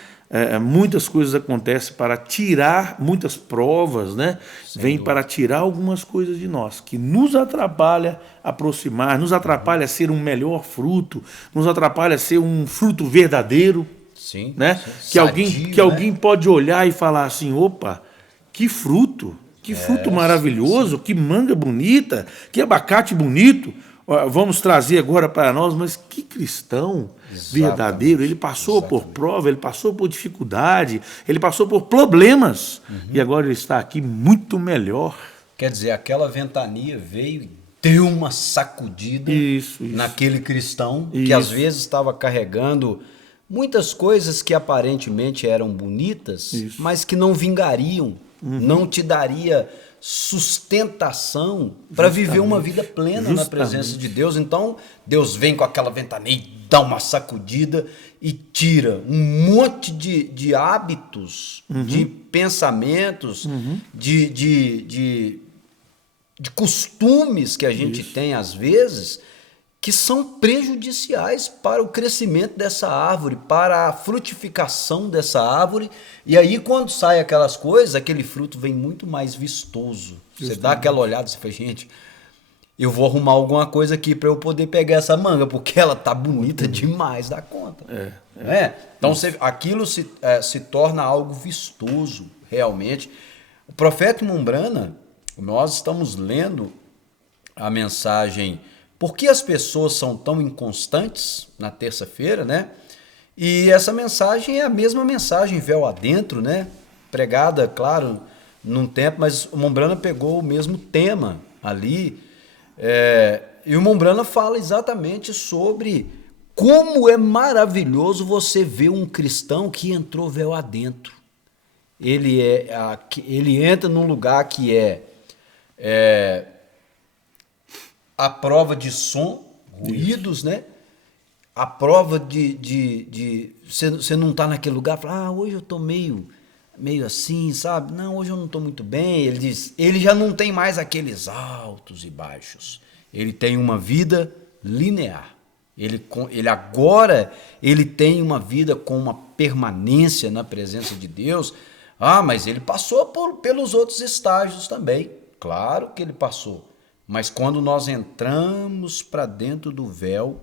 muitas coisas acontecem para tirar, muitas provas, né? Vêm para tirar algumas coisas de nós, que nos atrapalha a aproximar, nos atrapalha a ser um melhor fruto, nos atrapalha a ser um fruto verdadeiro. Sim. Né? Sadio, Que alguém pode olhar e falar assim, opa, que fruto maravilhoso, que manga bonita, que abacate bonito. Vamos trazer agora para nós, mas que cristão verdadeiro, ele passou por prova, ele passou por dificuldade, ele passou por problemas, e agora ele está aqui muito melhor. Quer dizer, aquela ventania veio e deu uma sacudida Isso. naquele cristão que Isso. às vezes estava carregando muitas coisas que aparentemente eram bonitas, Isso. mas que não vingariam, não te daria sustentação para viver uma vida plena na presença de Deus. Então, Deus vem com aquela ventania e dá uma sacudida e tira um monte de hábitos, de pensamentos, de costumes que a gente tem às vezes, que são prejudiciais para o crescimento dessa árvore, para a frutificação dessa árvore. E aí, quando sai aquelas coisas, aquele fruto vem muito mais vistoso. Você dá aquela olhada e fala, gente, eu vou arrumar alguma coisa aqui para eu poder pegar essa manga, porque ela tá bonita demais da conta. Então, aquilo se torna algo vistoso, realmente. O profeta Mombrana, nós estamos lendo a mensagem Por que as pessoas são tão inconstantes na terça-feira, né? E essa mensagem é a mesma mensagem, véu adentro, né? Pregada, claro, num tempo, mas o Mombrana pegou o mesmo tema ali. E o Mombrana fala exatamente sobre como é maravilhoso você ver um cristão que entrou véu adentro. Ele entra num lugar que é a prova de som, ruídos, né? A prova de você não tá naquele lugar, fala, hoje eu tô meio assim, sabe? Não, hoje eu não tô muito bem. Ele diz, ele já não tem mais aqueles altos e baixos. Ele tem uma vida linear. Ele agora tem uma vida com uma permanência na presença de Deus. Mas ele passou pelos outros estágios também. Claro que ele passou. Mas quando nós entramos para dentro do véu,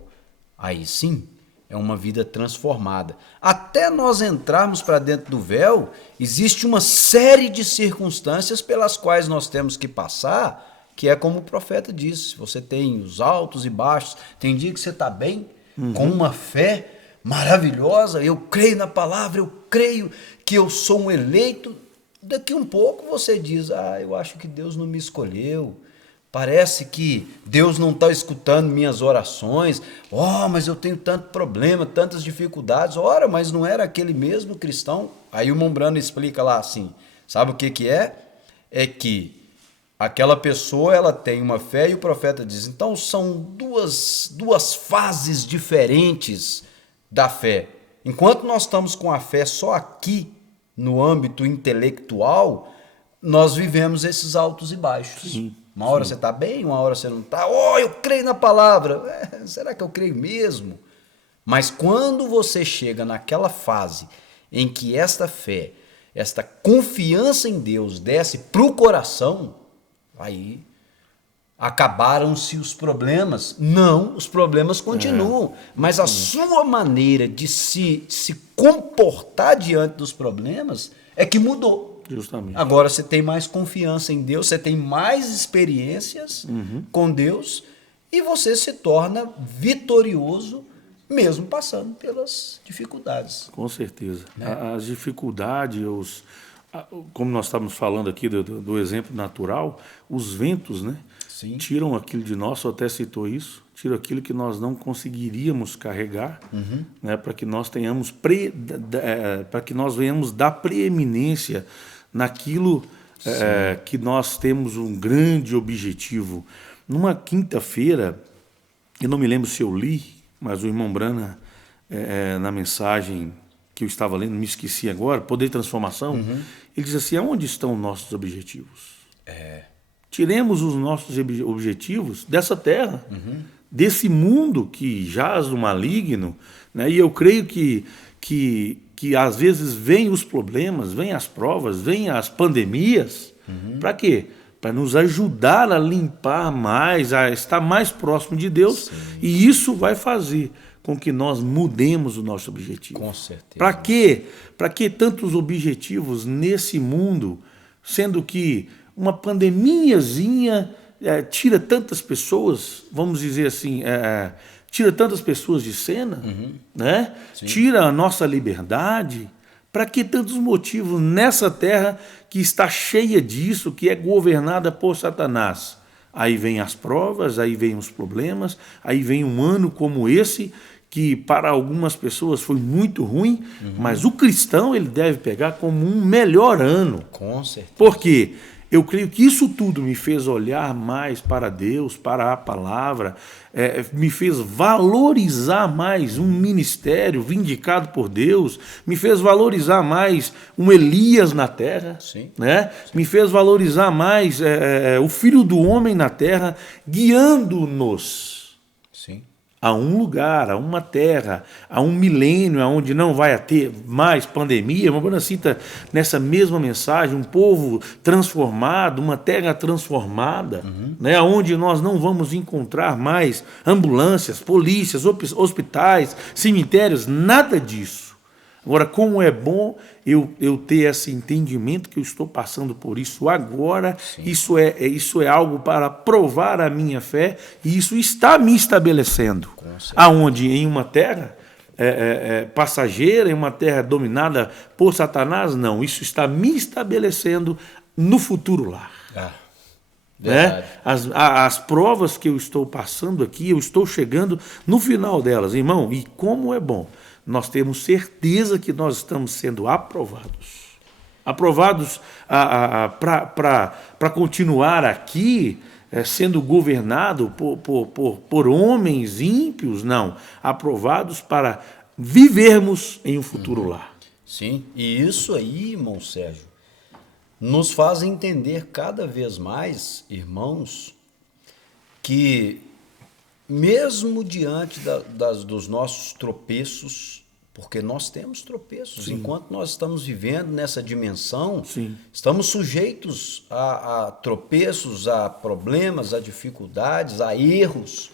aí sim é uma vida transformada. Até nós entrarmos para dentro do véu, existe uma série de circunstâncias pelas quais nós temos que passar, que é como o profeta disse, você tem os altos e baixos, tem dia que você está bem, com uma fé maravilhosa, eu creio na palavra, eu creio que eu sou um eleito. Daqui um pouco você diz, eu acho que Deus não me escolheu, parece que Deus não está escutando minhas orações, mas eu tenho tanto problema, tantas dificuldades, mas não era aquele mesmo cristão? Aí o Mombrano explica lá assim, sabe o que é? É que aquela pessoa, ela tem uma fé e o profeta diz, então são duas fases diferentes da fé. Enquanto nós estamos com a fé só aqui, no âmbito intelectual, nós vivemos esses altos e baixos. Sim, uma hora você está bem, uma hora você não está. Eu creio na palavra. Será que eu creio mesmo? Mas quando você chega naquela fase em que esta fé, esta confiança em Deus desce para o coração, aí acabaram-se os problemas. Não, os problemas continuam. Mas a sua maneira de se comportar diante dos problemas é que mudou. Justamente. Agora você tem mais confiança em Deus, você tem mais experiências com Deus e você se torna vitorioso mesmo passando pelas dificuldades. Com certeza. As dificuldades, como nós estávamos falando aqui do exemplo natural, os ventos, né? Sim. Tiram aquilo de nós, você até citou isso, tiram aquilo que nós não conseguiríamos carregar, né, para que nós tenhamos para que nós venhamos dar preeminência naquilo que nós temos um grande objetivo. Numa quinta-feira, eu não me lembro se eu li, mas o irmão Brana, na mensagem que eu estava lendo, me esqueci agora, Poder e Transformação, ele diz assim, aonde estão nossos objetivos? Tiremos os nossos objetivos dessa terra, desse mundo que jaz no maligno, né? E eu creio que às vezes vêm os problemas, vêm as provas, vêm as pandemias. Para quê? Para nos ajudar a limpar mais, a estar mais próximo de Deus. Sim. E isso vai fazer com que nós mudemos o nosso objetivo. Com certeza. Para quê? Para que tantos objetivos nesse mundo, sendo que uma pandemiazinha tira tantas pessoas, vamos dizer assim, tira tantas pessoas de cena, né? Tira a nossa liberdade. Para que tantos motivos nessa terra que está cheia disso, que é governada por Satanás? Aí vem as provas, aí vem os problemas, aí vem um ano como esse, que para algumas pessoas foi muito ruim, mas o cristão ele deve pegar como um melhor ano. Com certeza. Por quê? Eu creio que isso tudo me fez olhar mais para Deus, para a palavra, me fez valorizar mais um ministério vindicado por Deus, me fez valorizar mais um Elias na terra, né? Me fez valorizar mais o Filho do Homem na terra, guiando-nos a um lugar, a uma terra, a um milênio, onde não vai ter mais pandemia. Mas cita nessa mesma mensagem um povo transformado, uma terra transformada, né, onde nós não vamos encontrar mais ambulâncias, polícias, hospitais, cemitérios, nada disso. Agora, como é bom eu ter esse entendimento que eu estou passando por isso agora, isso é algo para provar a minha fé, e isso está me estabelecendo. Aonde? Em uma terra passageira, em uma terra dominada por Satanás? Não, isso está me estabelecendo no futuro lá. Né? As provas que eu estou passando aqui, eu estou chegando no final delas, irmão, e como é bom nós temos certeza que nós estamos sendo aprovados para continuar aqui sendo governado por homens ímpios, não, aprovados para vivermos em um futuro lá. Sim, e isso aí, irmão Sérgio, nos faz entender cada vez mais, irmãos, que mesmo diante dos nossos tropeços, Porque nós temos tropeços. Enquanto nós estamos vivendo nessa dimensão, Sim. estamos sujeitos a tropeços, a problemas, a dificuldades, a erros.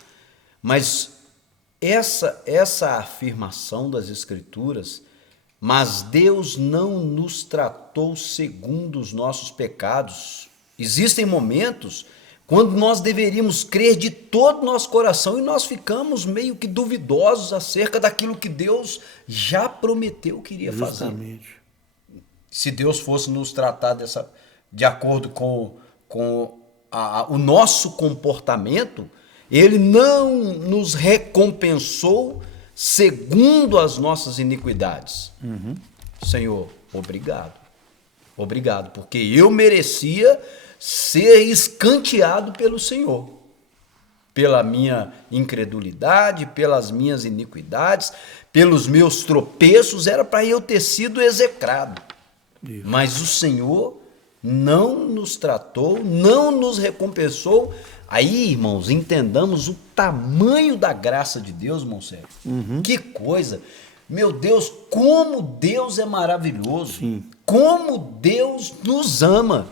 Mas essa afirmação das Escrituras, mas Deus não nos tratou segundo os nossos pecados. Existem momentos quando nós deveríamos crer de todo o nosso coração e nós ficamos meio que duvidosos acerca daquilo que Deus já prometeu que iria fazer. Justamente. Se Deus fosse nos tratar de acordo com o nosso comportamento, Ele não nos recompensou segundo as nossas iniquidades. Senhor, obrigado. Obrigado, porque eu merecia ser escanteado pelo Senhor. Pela minha incredulidade, pelas minhas iniquidades, pelos meus tropeços, era para eu ter sido execrado. Isso. Mas o Senhor não nos tratou, não nos recompensou. Aí, irmãos, entendamos o tamanho da graça de Deus, irmão Sérgio. Que coisa! Meu Deus, como Deus é maravilhoso. Sim. Como Deus nos ama.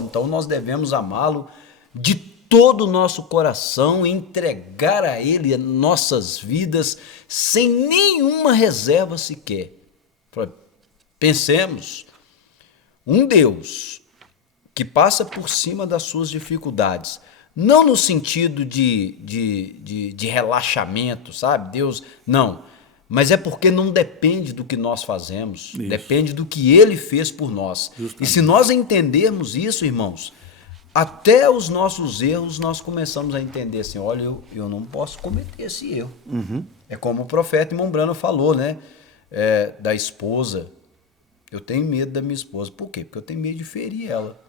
Então nós devemos amá-lo de todo o nosso coração, entregar a Ele as nossas vidas sem nenhuma reserva sequer. Pensemos, um Deus que passa por cima das suas dificuldades, não no sentido de relaxamento, sabe? Deus, não. Mas é porque não depende do que nós fazemos, Isso. depende do que Ele fez por nós. Justamente. E se nós entendermos isso, irmãos, até os nossos erros nós começamos a entender assim, olha, eu não posso cometer esse erro. É como o profeta irmão Brano falou, né? Da esposa. Eu tenho medo da minha esposa. Por quê? Porque eu tenho medo de ferir ela.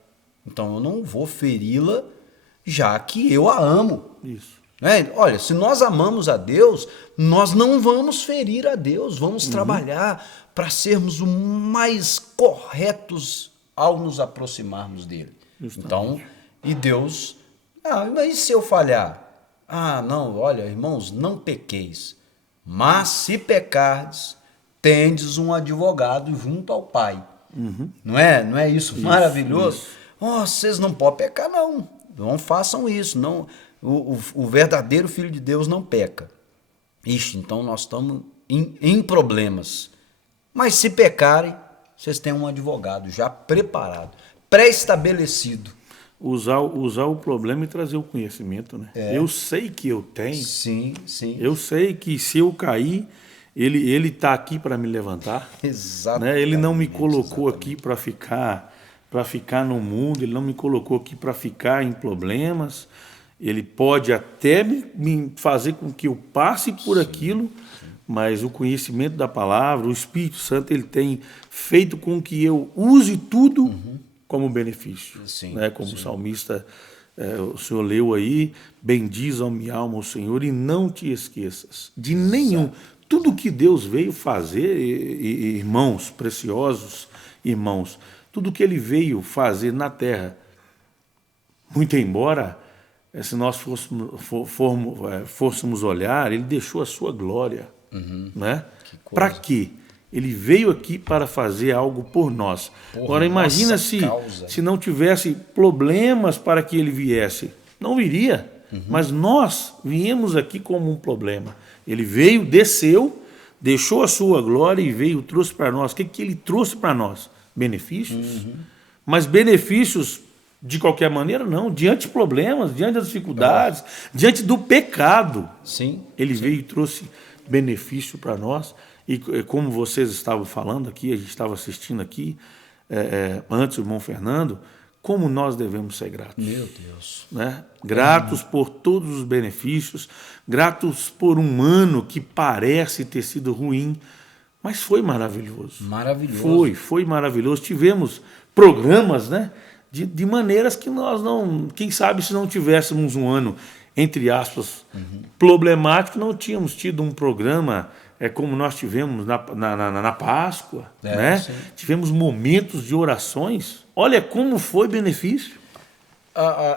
Então eu não vou feri-la, já que eu a amo. Isso. Olha, se nós amamos a Deus, nós não vamos ferir a Deus, vamos trabalhar para sermos o mais corretos ao nos aproximarmos dele. Justamente. Então, e Deus, mas e se eu falhar? Não, olha, irmãos, não pequeis, mas se pecardes, tendes um advogado junto ao Pai. Não é isso maravilhoso? Vocês não podem pecar, não façam isso, não. O verdadeiro Filho de Deus não peca. Então nós estamos em problemas. Mas se pecarem, vocês têm um advogado já preparado, pré-estabelecido. Usar o problema e trazer o conhecimento, né? Eu sei que eu tenho. Sim. Eu sei que se eu cair, ele está aqui para me levantar. Exatamente. Né? Ele não me colocou aqui para ficar no mundo, ele não me colocou aqui para ficar em problemas. Ele pode até me fazer com que eu passe por aquilo, mas o conhecimento da palavra, o Espírito Santo, ele tem feito com que eu use tudo como benefício. Né? Como o salmista, o senhor leu aí, bendiz a minha alma o Senhor e não te esqueças de nenhum. Tudo que Deus veio fazer, irmãos preciosos, irmãos, tudo que ele veio fazer na terra, muito embora... Se nós fôssemos olhar, ele deixou a sua glória. Né? Para quê? Ele veio aqui para fazer algo por nós. Agora, imagina se não tivesse problemas para que ele viesse. Não viria, mas nós viemos aqui como um problema. Ele veio, desceu, deixou a sua glória e veio, trouxe para nós. O que ele trouxe para nós? Benefícios. Mas benefícios... De qualquer maneira, não. Diante de problemas, diante das dificuldades, diante do pecado. Ele veio e trouxe benefício para nós. E como vocês estavam falando aqui, a gente estava assistindo aqui, antes o irmão Fernando, como nós devemos ser gratos. Meu Deus. Né? Gratos por todos os benefícios, gratos por um ano que parece ter sido ruim, mas foi maravilhoso. Foi maravilhoso. Tivemos programas, né? De maneiras que nós não... Quem sabe se não tivéssemos um ano, entre aspas, problemático, não tínhamos tido um programa como nós tivemos na Páscoa. Né? Tivemos momentos de orações. Olha como foi benefício.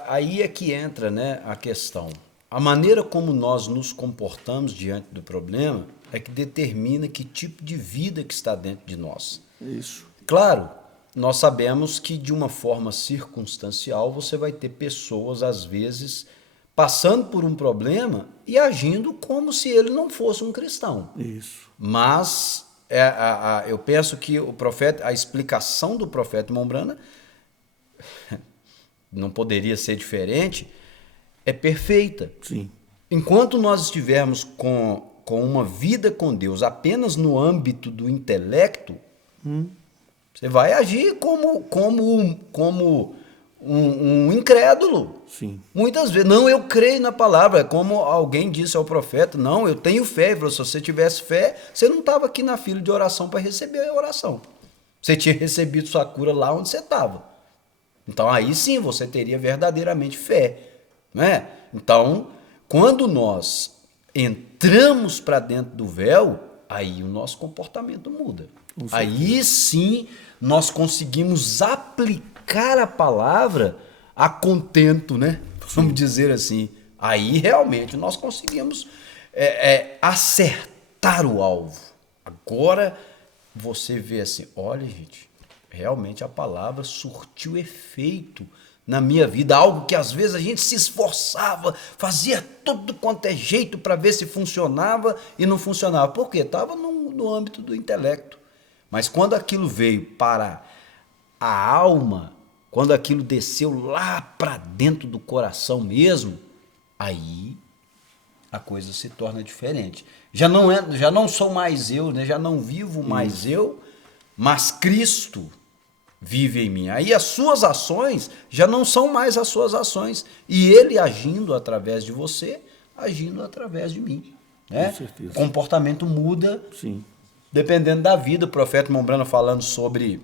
Aí é que entra, né, a questão. A maneira como nós nos comportamos diante do problema é que determina que tipo de vida que está dentro de nós. Isso. Claro, nós sabemos que de uma forma circunstancial você vai ter pessoas, às vezes, passando por um problema e agindo como se ele não fosse um cristão. Isso. Mas eu penso que a explicação do profeta Mombrana não poderia ser diferente, é perfeita. Sim. Enquanto nós estivermos com uma vida com Deus apenas no âmbito do intelecto, você vai agir como um incrédulo. Sim. Muitas vezes, não, eu creio na palavra, como alguém disse ao profeta, não, eu tenho fé. Ele falou, se você tivesse fé, você não estava aqui na fila de oração para receber a oração. Você tinha recebido sua cura lá onde você estava. Então aí sim você teria verdadeiramente fé, né? Então, quando nós entramos para dentro do véu, aí o nosso comportamento muda. Aí sim nós conseguimos aplicar a palavra a contento, né? Vamos dizer assim. Aí realmente nós conseguimos acertar o alvo. Agora você vê assim, olha gente, realmente a palavra surtiu efeito na minha vida, algo que às vezes a gente se esforçava, fazia tudo quanto é jeito para ver se funcionava e não funcionava. Por quê? Estava no âmbito do intelecto. Mas quando aquilo veio para a alma, quando aquilo desceu lá para dentro do coração mesmo, aí a coisa se torna diferente. Já não sou mais eu, né? Já não vivo mais eu, mas Cristo vive em mim. Aí as suas ações já não são mais as suas ações. E ele agindo através de você, agindo através de mim. Né? Com certeza. O comportamento muda, Sim. dependendo da vida. O profeta Mombrana falando sobre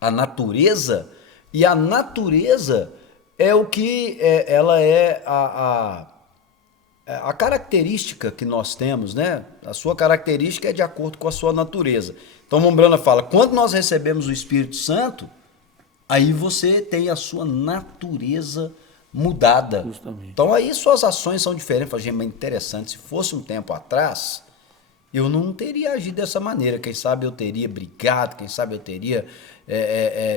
a natureza, e a natureza é o que ela é a característica que nós temos, né? A sua característica é de acordo com a sua natureza. Então, Mombrana fala, quando nós recebemos o Espírito Santo, aí você tem a sua natureza mudada. Justamente. Então, aí suas ações são diferentes. Eu falei, mas interessante, se fosse um tempo atrás, eu não teria agido dessa maneira. Quem sabe eu teria brigado, quem sabe eu teria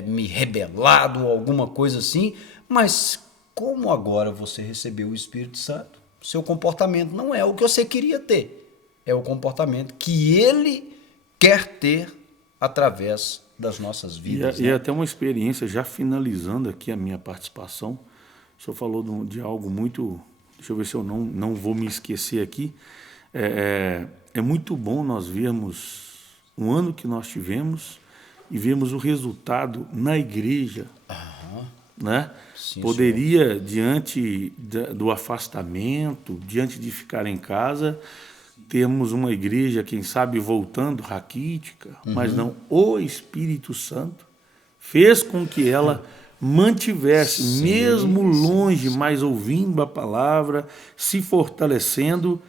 me rebelado ou alguma coisa assim. Mas como agora você recebeu o Espírito Santo, seu comportamento não é o que você queria ter. É o comportamento que ele quer ter através das nossas vidas. E é até uma experiência, já finalizando aqui a minha participação, o senhor falou de algo muito... Deixa eu ver se eu não vou me esquecer aqui. É muito bom nós vermos um ano que nós tivemos e vermos o resultado na igreja. Né? Sim, Poderia, diante do afastamento, diante de ficar em casa, termos uma igreja, quem sabe, voltando raquítica, mas não, o Espírito Santo fez com que ela mantivesse, mesmo longe, mas ouvindo a palavra, se fortalecendo,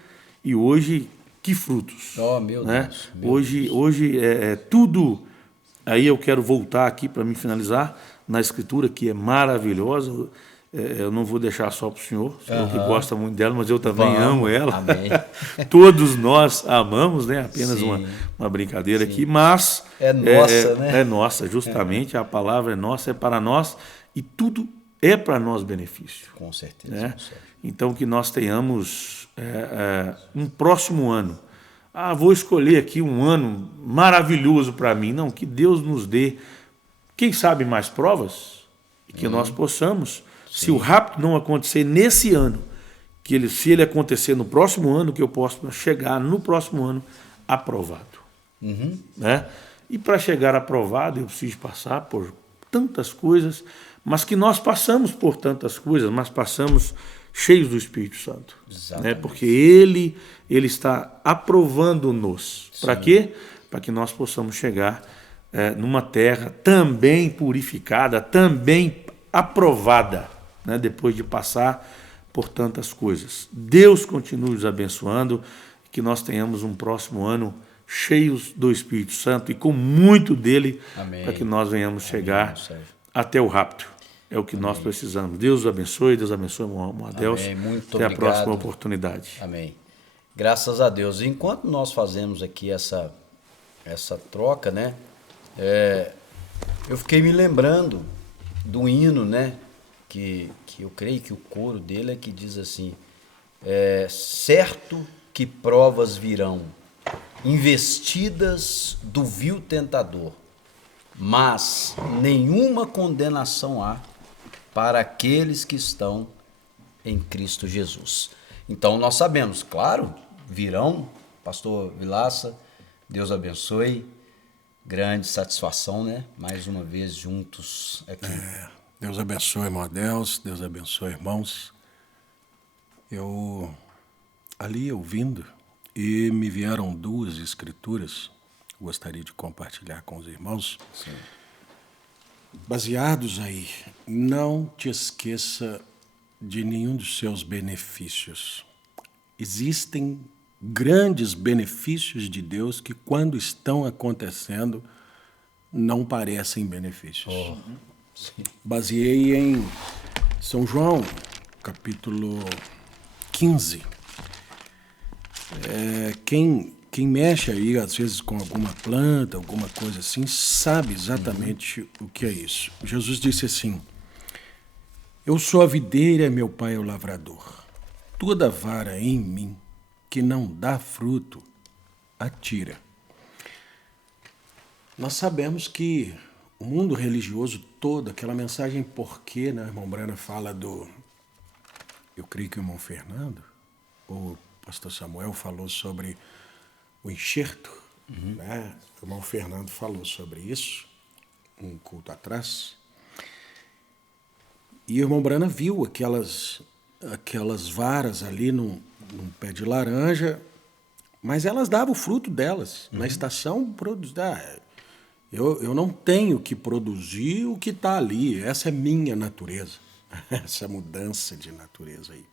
e hoje, que frutos. Oh, meu né? Deus. Meu Hoje é tudo. Aí eu quero voltar aqui para me finalizar na Escritura, que é maravilhosa. Eu não vou deixar só para o senhor que gosta muito dela, mas eu também amo ela. Amém. Todos nós amamos, né? Apenas uma brincadeira aqui, mas é nossa, né? É nossa, justamente. A palavra é nossa, é para nós, e tudo é para nós benefício. Com certeza. Né? Então, que nós tenhamos um próximo ano. Vou escolher aqui um ano maravilhoso para mim. Não, que Deus nos dê, quem sabe, mais provas, e que nós possamos, se o rapto não acontecer nesse ano, se ele acontecer no próximo ano, que eu possa chegar no próximo ano aprovado. Né? E para chegar aprovado, eu preciso passar por tantas coisas, mas que nós passamos por tantas coisas, mas passamos cheios do Espírito Santo. Né? Porque ele está aprovando-nos. Para quê? Para que nós possamos chegar numa terra também purificada, também aprovada, né? Depois de passar por tantas coisas. Deus continue nos abençoando, que nós tenhamos um próximo ano cheios do Espírito Santo e com muito dele, para que nós venhamos chegar até o rapto. é o que nós precisamos. Deus abençoe, Deus abençoe, irmão Adelso. Amém. Muito Até obrigado. a próxima oportunidade. Amém. Graças a Deus. Enquanto nós fazemos aqui essa troca, né? Eu fiquei me lembrando do hino, né? Que eu creio que o coro dele é que diz assim: certo que provas virão, investidas do vil tentador, mas nenhuma condenação há para aqueles que estão em Cristo Jesus. Então nós sabemos, claro, virão, pastor Vilaça, Deus abençoe, grande satisfação, né? Mais uma vez juntos aqui. Deus abençoe, irmão Adelso, Deus abençoe, irmãos. Eu, ali ouvindo, e me vieram 2 escrituras, gostaria de compartilhar com os irmãos. Sim. Baseados aí, não te esqueça de nenhum dos seus benefícios. Existem grandes benefícios de Deus que, quando estão acontecendo, não parecem benefícios. Sim. Baseei em São João, capítulo 15. Quem mexe aí, às vezes, com alguma planta, alguma coisa assim, sabe exatamente o que é isso. Jesus disse assim: eu sou a videira, meu pai é o lavrador. Toda vara em mim que não dá fruto, atira. Nós sabemos que o mundo religioso todo, aquela mensagem porquê, né? O irmão Brana fala eu creio que o irmão Fernando, ou o pastor Samuel falou sobre o enxerto, né? O irmão Fernando falou sobre isso, um culto atrás. E o irmão Brana viu aquelas varas ali num pé de laranja, mas elas davam o fruto delas. Na estação, eu não tenho que produzir o que está ali. Essa é minha natureza, essa mudança de natureza aí.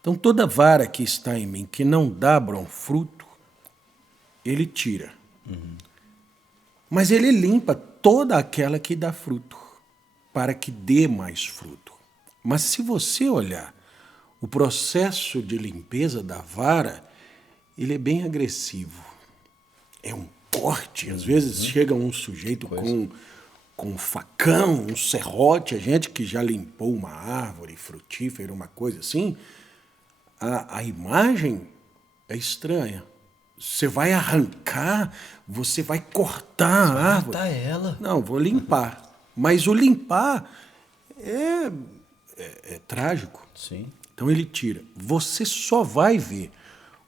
Então, toda vara que está em mim que não dá bom fruto, ele tira. Mas ele limpa toda aquela que dá fruto, para que dê mais fruto. Mas se você olhar o processo de limpeza da vara, ele é bem agressivo. É um corte. Às vezes chega um sujeito com um facão, um serrote, a gente que já limpou uma árvore frutífera, uma coisa assim, a imagem é estranha. Você vai arrancar, você vai cortar a árvore. Matar ela. Não, vou limpar. Mas o limpar é trágico. Sim. Então ele tira. Você só vai ver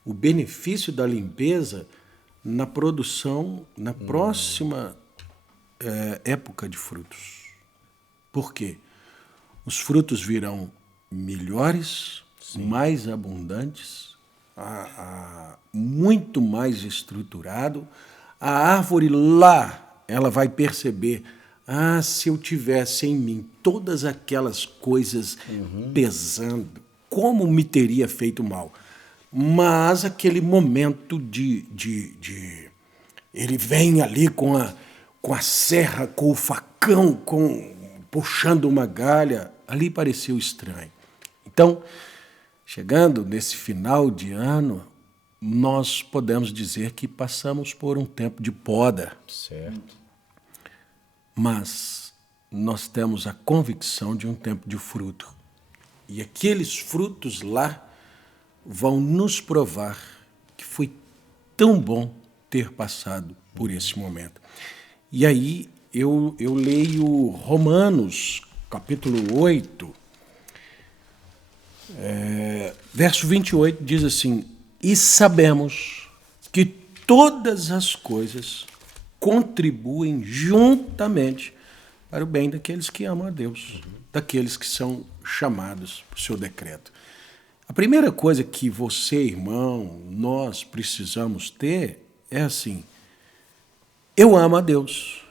o benefício da limpeza na produção, na próxima época de frutos. Por quê? Os frutos virão melhores, mais abundantes, muito mais estruturado. A árvore lá, ela vai perceber: se eu tivesse em mim todas aquelas coisas pesando, como me teria feito mal? Mas aquele momento ele vem ali com a serra, com o facão, puxando uma galha, ali pareceu estranho. Então, chegando nesse final de ano, nós podemos dizer que passamos por um tempo de poda. Certo. Mas nós temos a convicção de um tempo de fruto. E aqueles frutos lá vão nos provar que foi tão bom ter passado por esse momento. E aí eu leio Romanos, capítulo 8, verso 28, diz assim: e sabemos que todas as coisas contribuem juntamente para o bem daqueles que amam a Deus, daqueles que são chamados por seu decreto. A primeira coisa que você, irmão, nós precisamos ter é assim: eu amo a Deus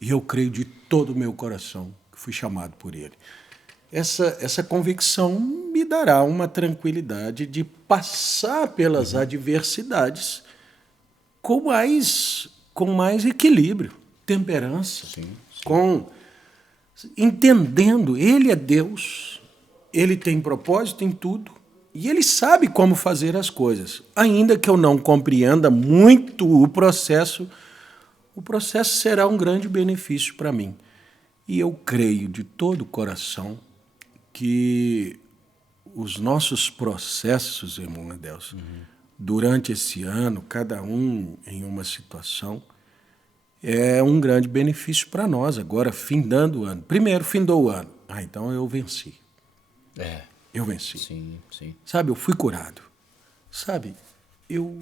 e eu creio de todo o meu coração que fui chamado por Ele. Essa convicção me dará uma tranquilidade de passar pelas adversidades com mais equilíbrio, temperança, com entendendo, Ele é Deus, Ele tem propósito em tudo e Ele sabe como fazer as coisas. Ainda que eu não compreenda muito o processo será um grande benefício para mim. E eu creio de todo o coração que os nossos processos, irmão Adelson, durante esse ano, cada um em uma situação, é um grande benefício para nós, agora, findando o ano. Primeiro, findou o ano. Então eu venci. Eu venci. Sim, sim. Sabe, eu fui curado. Sabe, eu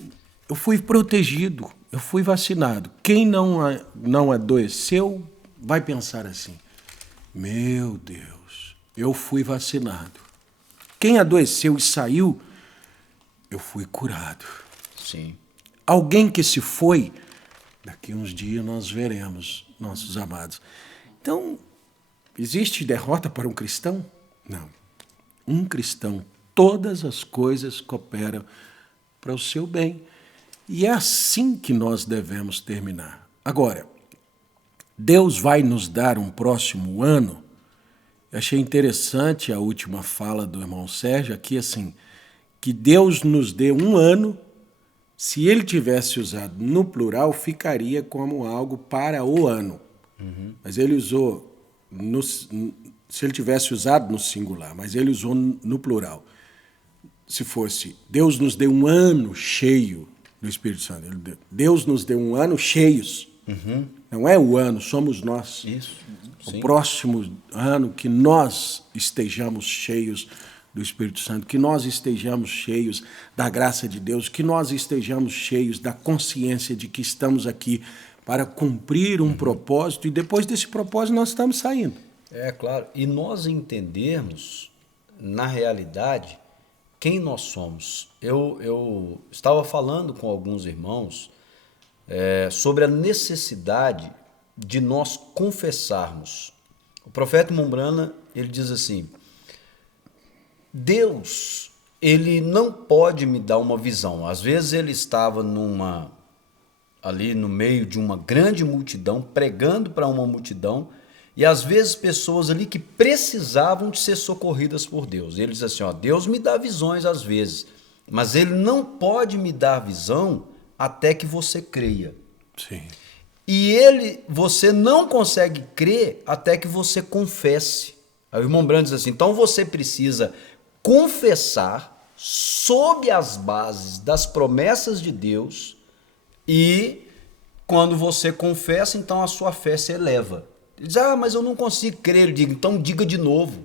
fui protegido, eu fui vacinado. Quem não adoeceu vai pensar assim, meu Deus, eu fui vacinado. Quem adoeceu e saiu, eu fui curado. Sim. Alguém que se foi, daqui uns dias nós veremos, nossos amados. Então, existe derrota para um cristão? Não. Um cristão, todas as coisas cooperam para o seu bem. E é assim que nós devemos terminar. Agora, Deus vai nos dar um próximo ano. Eu achei interessante a última fala do irmão Sérgio aqui, assim, que Deus nos dê um ano. Se ele tivesse usado no plural, ficaria como algo para o ano. Mas ele usou, se ele tivesse usado no singular, mas ele usou no plural. Se fosse, Deus nos deu um ano cheio do Espírito Santo. Deus nos deu um ano cheios. Não é o ano, somos nós. Isso. O próximo ano que nós estejamos cheios do Espírito Santo, que nós estejamos cheios da graça de Deus, que nós estejamos cheios da consciência de que estamos aqui para cumprir um propósito e depois desse propósito nós estamos saindo. É claro. E nós entendermos, na realidade, quem nós somos. Eu estava falando com alguns irmãos sobre a necessidade de nós confessarmos. O profeta Mombrana, ele diz assim, Deus, ele não pode me dar uma visão. Às vezes ele estava ali no meio de uma grande multidão, pregando para uma multidão, e às vezes pessoas ali que precisavam de ser socorridas por Deus. Ele diz assim, Deus me dá visões às vezes, mas ele não pode me dar visão até que você creia. Sim. E você não consegue crer até que você confesse. Aí o irmão Brando diz assim, então você precisa confessar sob as bases das promessas de Deus e quando você confessa, então a sua fé se eleva. Ele diz, mas eu não consigo crer. Ele diz, então diga de novo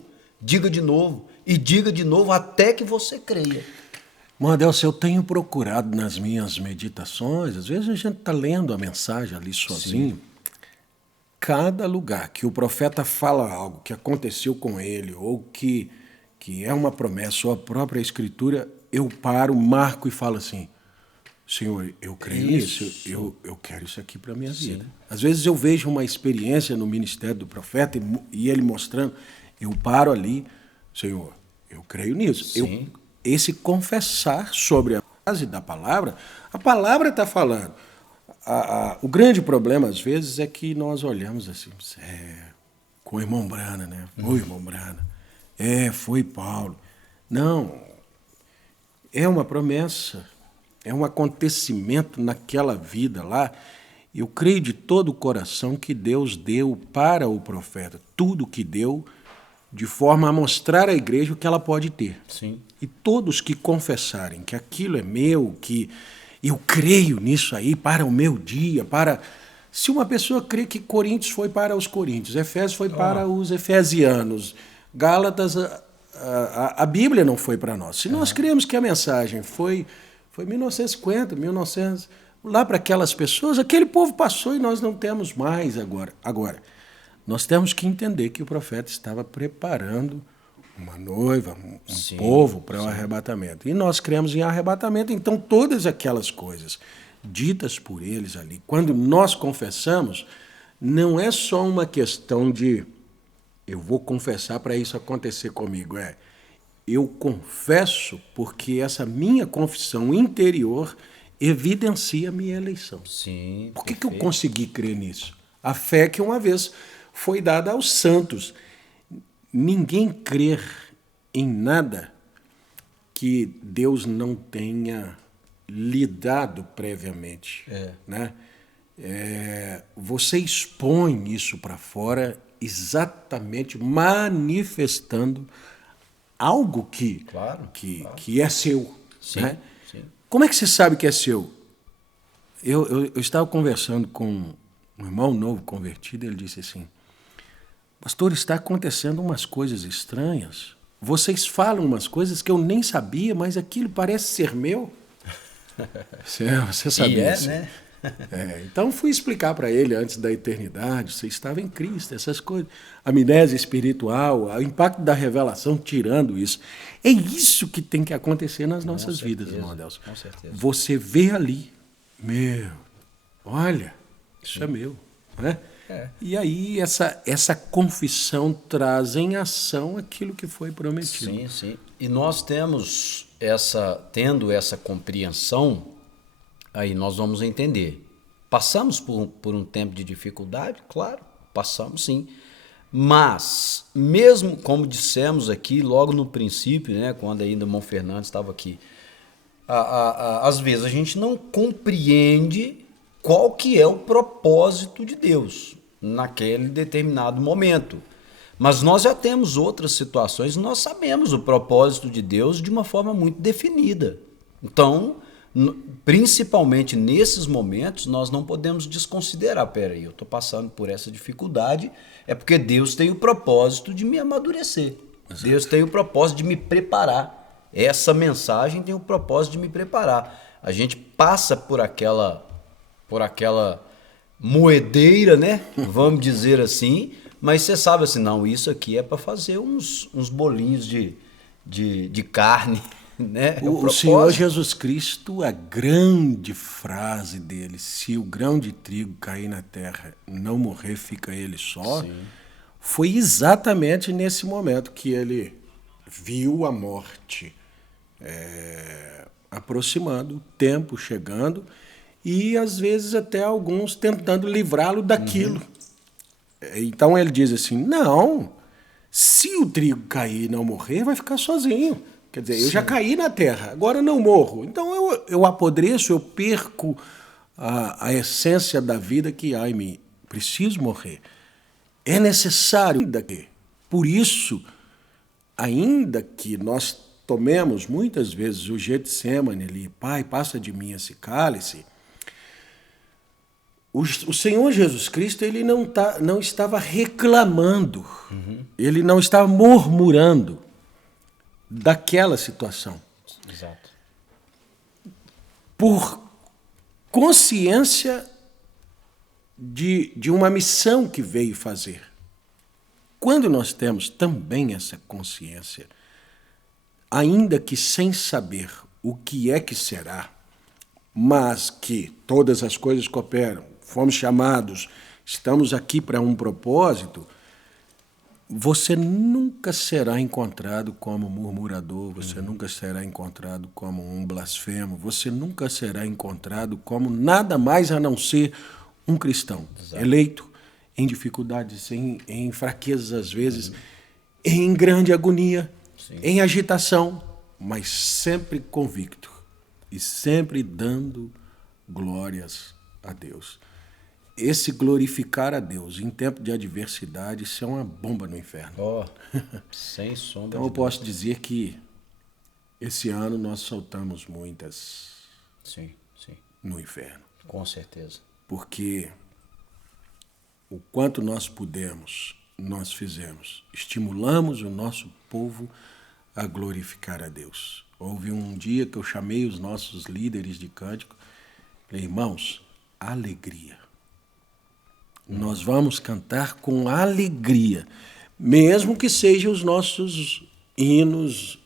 e diga de novo até que você creia. Adelson, eu tenho procurado nas minhas meditações, às vezes a gente está lendo a mensagem ali sozinho, cada lugar que o profeta fala algo que aconteceu com ele, ou que é uma promessa, ou a própria Escritura, eu paro, marco e falo assim, Senhor, eu creio nisso, eu quero isso aqui para a minha vida. Às vezes eu vejo uma experiência no ministério do profeta e ele mostrando, eu paro ali, Senhor, eu creio nisso. Esse confessar sobre a base da palavra, a palavra está falando. O grande problema, às vezes, é que nós olhamos assim, com o irmão Brana, né? Foi o irmão Brana. Foi Paulo. Não, é uma promessa, é um acontecimento naquela vida lá. Eu creio de todo o coração que Deus deu para o profeta tudo que deu, de forma a mostrar à igreja o que ela pode ter. Sim. E todos que confessarem que aquilo é meu, que eu creio nisso aí para o meu dia, se uma pessoa crê que Coríntios foi para os coríntios, Efésios foi para os efesianos, Gálatas, a Bíblia não foi para nós. Se nós cremos que a mensagem foi 1950, 1900, lá para aquelas pessoas, aquele povo passou e nós não temos mais agora. Agora, nós temos que entender que o profeta estava preparando uma noiva, um povo para o arrebatamento. E nós cremos em arrebatamento, então todas aquelas coisas ditas por eles ali, quando nós confessamos, não é só uma questão de eu vou confessar para isso acontecer comigo, eu confesso porque essa minha confissão interior evidencia a minha eleição. Sim. Por que eu consegui crer nisso? A fé que uma vez foi dada aos santos. Ninguém crer em nada que Deus não tenha lhe dado previamente. Né? Você expõe isso para fora exatamente manifestando algo que é seu. Sim, Né? sim. Como é que você sabe que é seu? Eu estava conversando com um irmão novo convertido, ele disse assim, pastor, está acontecendo umas coisas estranhas. Vocês falam umas coisas que eu nem sabia, mas aquilo parece ser meu. Você sabia isso? Né? Então fui explicar para ele antes da eternidade, você estava em Cristo, essas coisas. Amnésia espiritual, o impacto da revelação tirando isso. É isso que tem que acontecer nas nossas vidas, irmão Adelson. Com certeza. Você vê ali, olha, isso é meu. Né? E aí essa confissão traz em ação aquilo que foi prometido. Sim, sim. E nós tendo essa compreensão, aí nós vamos entender. Passamos por um tempo de dificuldade? Claro, passamos sim. Mas, mesmo como dissemos aqui, logo no princípio, né, quando ainda o irmão Fernando estava aqui, às vezes a gente não compreende qual que é o propósito de Deus naquele determinado momento. Mas nós já temos outras situações, nós sabemos o propósito de Deus de uma forma muito definida. Então, principalmente nesses momentos, nós não podemos desconsiderar, peraí, eu estou passando por essa dificuldade, é porque Deus tem o propósito de me amadurecer. Exato. Deus tem o propósito de me preparar. Essa mensagem tem o propósito de me preparar. A gente passa por aquela moedeira, né? Vamos dizer assim, mas você sabe assim, não, isso aqui é para fazer uns bolinhos de carne, né? O Senhor Jesus Cristo, a grande frase dele, se o grão de trigo cair na terra, não morrer, fica ele só, sim, foi exatamente nesse momento que ele viu a morte aproximando, o tempo chegando, e às vezes até alguns tentando livrá-lo daquilo. Então ele diz assim, não, se o trigo cair e não morrer, vai ficar sozinho. Quer dizer, eu já caí na terra, agora não morro. Então eu apodreço, eu perco a essência da vida que há em mim. Preciso morrer. É necessário. Por isso, ainda que nós tomemos muitas vezes o Getsemane ali, Pai, passa de mim esse cálice, o Senhor Jesus Cristo ele não estava reclamando, ele não estava murmurando daquela situação. Exato. Por consciência de uma missão que veio fazer. Quando nós temos também essa consciência, ainda que sem saber o que é que será, mas que todas as coisas cooperam, fomos chamados, estamos aqui para um propósito, você nunca será encontrado como murmurador, você nunca será encontrado como um blasfemo, você nunca será encontrado como nada mais a não ser um cristão. Exato. Eleito em dificuldades, em fraquezas às vezes, em grande agonia, sim, em agitação, mas sempre convicto e sempre dando glórias a Deus. Esse glorificar a Deus em tempo de adversidade, isso é uma bomba no inferno. Sem sombra. Então eu posso dizer que esse ano nós soltamos muitas sim, sim, no inferno. Com certeza. Porque o quanto nós pudemos, nós fizemos. Estimulamos o nosso povo a glorificar a Deus. Houve um dia que eu chamei os nossos líderes de cântico, falei, irmãos, alegria. Nós vamos cantar com alegria, mesmo que sejam os nossos hinos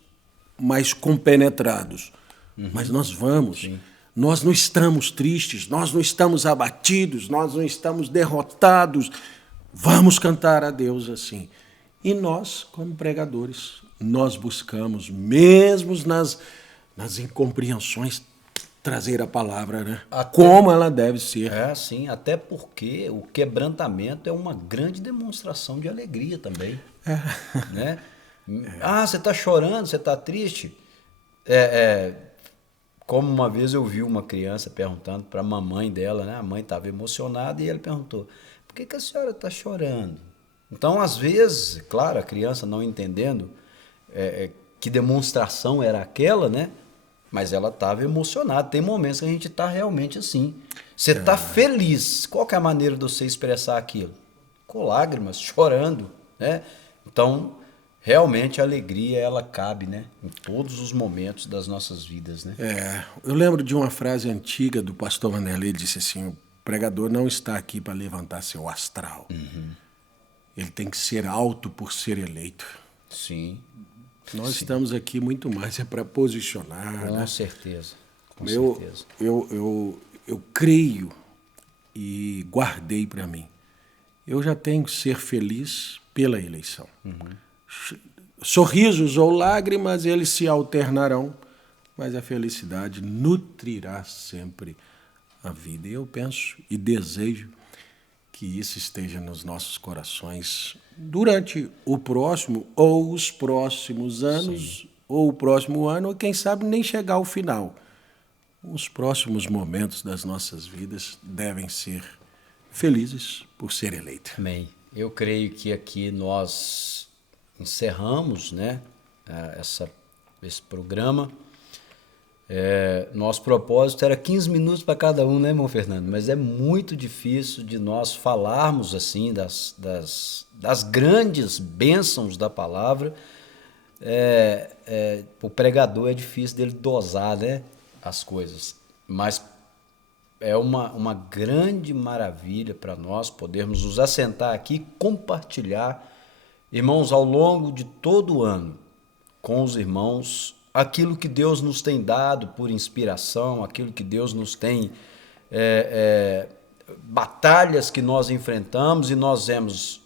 mais compenetrados. Mas nós vamos. Sim. Nós não estamos tristes, nós não estamos abatidos, nós não estamos derrotados. Vamos cantar a Deus assim. E nós, como pregadores, nós buscamos, mesmo nas incompreensões trazer a palavra, né? Até- Como ela deve ser. É, sim, até porque o quebrantamento é uma grande demonstração de alegria também. Né? Ah, você está chorando, você está triste? Como uma vez eu vi uma criança perguntando para a mamãe dela, né? A mãe estava emocionada e ele perguntou: por que a senhora está chorando? Então, às vezes, claro, a criança não entendendo que demonstração era aquela, né? Mas ela estava emocionada. Tem momentos que a gente está realmente assim. Você está feliz. Qual que é a maneira de você expressar aquilo? Com lágrimas, chorando, né? Então, realmente a alegria, ela cabe, né? Em todos os momentos das nossas vidas, né? Eu lembro de uma frase antiga do pastor Vanderlei, ele disse assim: o pregador não está aqui para levantar seu astral. Ele tem que ser alto por ser eleito. Sim, Nós estamos aqui muito mais para posicionar. com Né? certeza. Com Eu, certeza. eu creio e guardei para mim. Eu já tenho que ser feliz pela eleição. Sorrisos ou lágrimas, eles se alternarão, mas a felicidade nutrirá sempre a vida. E eu penso e desejo que isso esteja nos nossos corações durante o próximo ou os próximos anos, ou o próximo ano, ou quem sabe nem chegar ao final. Os próximos momentos das nossas vidas devem ser felizes por ser eleito. Amém. Eu creio que aqui nós encerramos, né, esse programa. Nosso propósito era 15 minutos para cada um, né, irmão Fernando? Mas é muito difícil de nós falarmos assim das grandes bênçãos da palavra. O pregador é difícil dele dosar, né, as coisas. Mas é uma grande maravilha para nós podermos nos assentar aqui e compartilhar, irmãos, ao longo de todo o ano, com os irmãos, aquilo que Deus nos tem dado por inspiração, aquilo que Deus nos tem, batalhas que nós enfrentamos e nós vemos,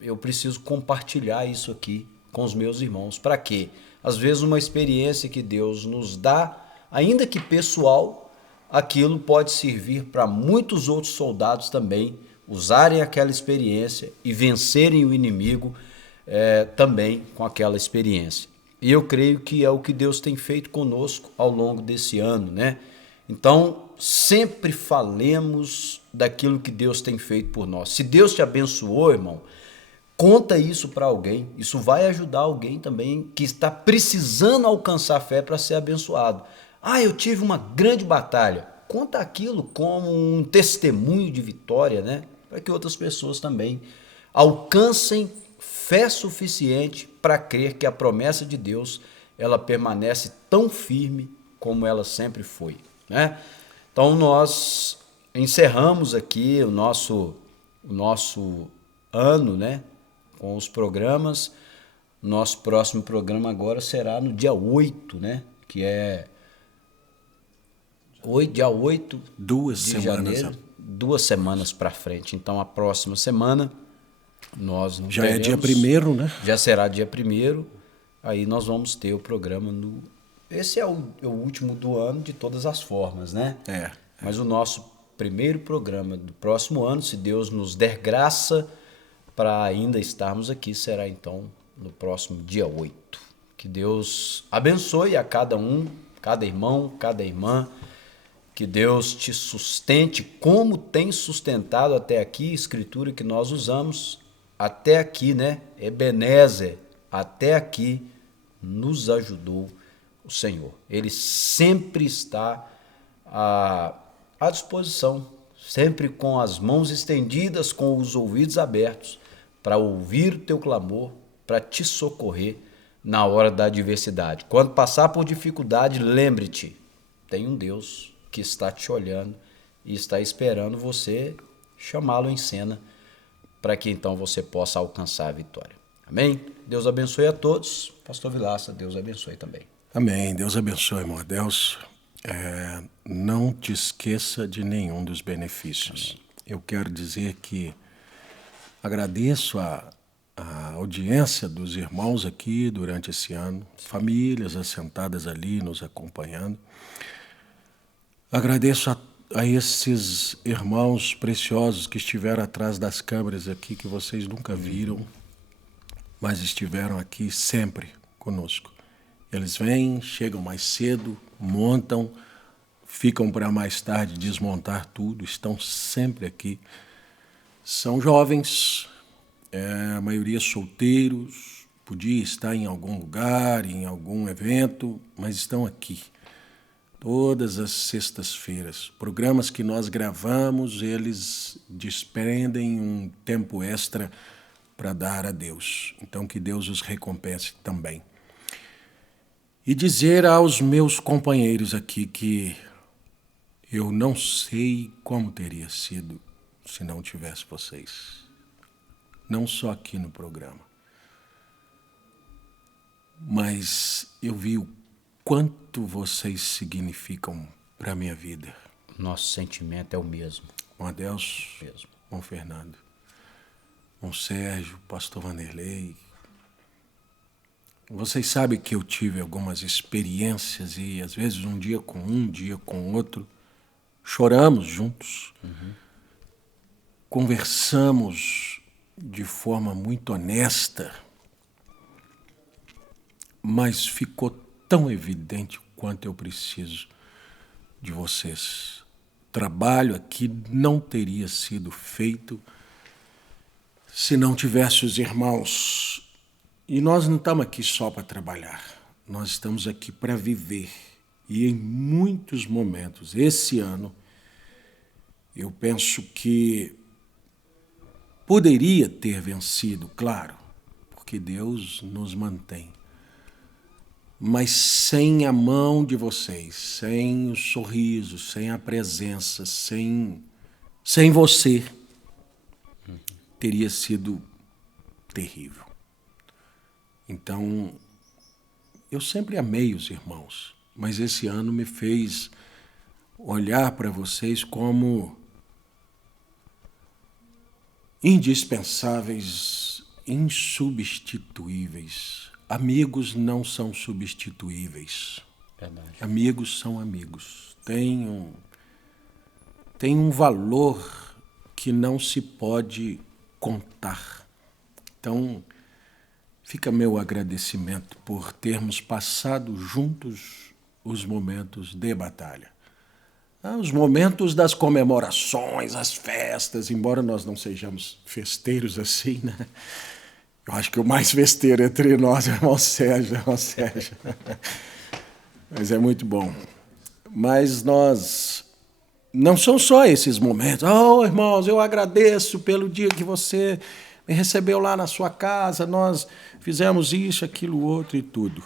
eu preciso compartilhar isso aqui com os meus irmãos. Para quê? Às vezes uma experiência que Deus nos dá, ainda que pessoal, aquilo pode servir para muitos outros soldados também usarem aquela experiência e vencerem o inimigo também com aquela experiência. E eu creio que é o que Deus tem feito conosco ao longo desse ano, né? Então, sempre falemos daquilo que Deus tem feito por nós. Se Deus te abençoou, irmão, conta isso para alguém. Isso vai ajudar alguém também que está precisando alcançar fé para ser abençoado. Ah, eu tive uma grande batalha. Conta aquilo como um testemunho de vitória, né? Para que outras pessoas também alcancem fé suficiente para crer que a promessa de Deus, ela permanece tão firme como ela sempre foi, né? Então nós encerramos aqui o nosso ano, né, com os programas. Nosso próximo programa agora será no dia 8, né, que é dia 8 de janeiro, 2 semanas para frente. Então a próxima semana nós não Já teremos, é dia 1º, né? Já será dia 1º, aí nós vamos ter o programa no... Esse é o último do ano de todas as formas, né? Mas o nosso primeiro programa do próximo ano, se Deus nos der graça para ainda estarmos aqui, será então no próximo dia 8. Que Deus abençoe a cada um, cada irmão, cada irmã, que Deus te sustente como tem sustentado até aqui, escritura que nós usamos, até aqui, né? Ebenezer, até aqui nos ajudou o Senhor. Ele sempre está à disposição, sempre com as mãos estendidas, com os ouvidos abertos, para ouvir o teu clamor, para te socorrer na hora da adversidade. Quando passar por dificuldade, lembre-te, tem um Deus que está te olhando e está esperando você chamá-lo em cena, para que então você possa alcançar a vitória. Amém? Deus abençoe a todos. Pastor Vilaça, Deus abençoe também. Amém. Deus abençoe, irmão. Deus, não te esqueça de nenhum dos benefícios. Amém. Eu quero dizer que agradeço a audiência dos irmãos aqui durante esse ano, famílias assentadas ali nos acompanhando. Agradeço a esses irmãos preciosos que estiveram atrás das câmeras aqui, que vocês nunca viram, mas estiveram aqui sempre conosco. Eles vêm, chegam mais cedo, montam, ficam para mais tarde desmontar tudo, estão sempre aqui. São jovens, a maioria solteiros, podia estar em algum lugar, em algum evento, mas estão aqui. Todas as sextas-feiras, programas que nós gravamos, eles desprendem um tempo extra para dar a Deus. Então, que Deus os recompense também. E dizer aos meus companheiros aqui que eu não sei como teria sido se não tivesse vocês. Não só aqui no programa. Mas eu vi o quanto vocês significam para a minha vida. Nosso sentimento é o mesmo. Com Adelso, com Fernando, com Sérgio, pastor Vanderlei. Vocês sabem que eu tive algumas experiências e às vezes um dia com um, dia com outro. Choramos juntos. Conversamos de forma muito honesta. Mas ficou tão evidente o quanto eu preciso de vocês. O trabalho aqui não teria sido feito se não tivesse os irmãos. E nós não estamos aqui só para trabalhar. Nós estamos aqui para viver. E em muitos momentos, esse ano, eu penso que poderia ter vencido, claro, porque Deus nos mantém. Mas sem a mão de vocês, sem o sorriso, sem a presença, sem você, teria sido terrível. Então, eu sempre amei os irmãos, mas esse ano me fez olhar para vocês como indispensáveis, insubstituíveis. Amigos não são substituíveis. Verdade. Amigos são amigos. Tem um valor que não se pode contar. Então, fica meu agradecimento por termos passado juntos os momentos de batalha. Os momentos das comemorações, as festas, embora nós não sejamos festeiros assim, né? Eu acho que o mais festeiro entre nós é o irmão Sérgio. Mas é muito bom. Mas nós não são só esses momentos. Oh, irmãos, eu agradeço pelo dia que você me recebeu lá na sua casa, nós fizemos isso, aquilo, outro e tudo.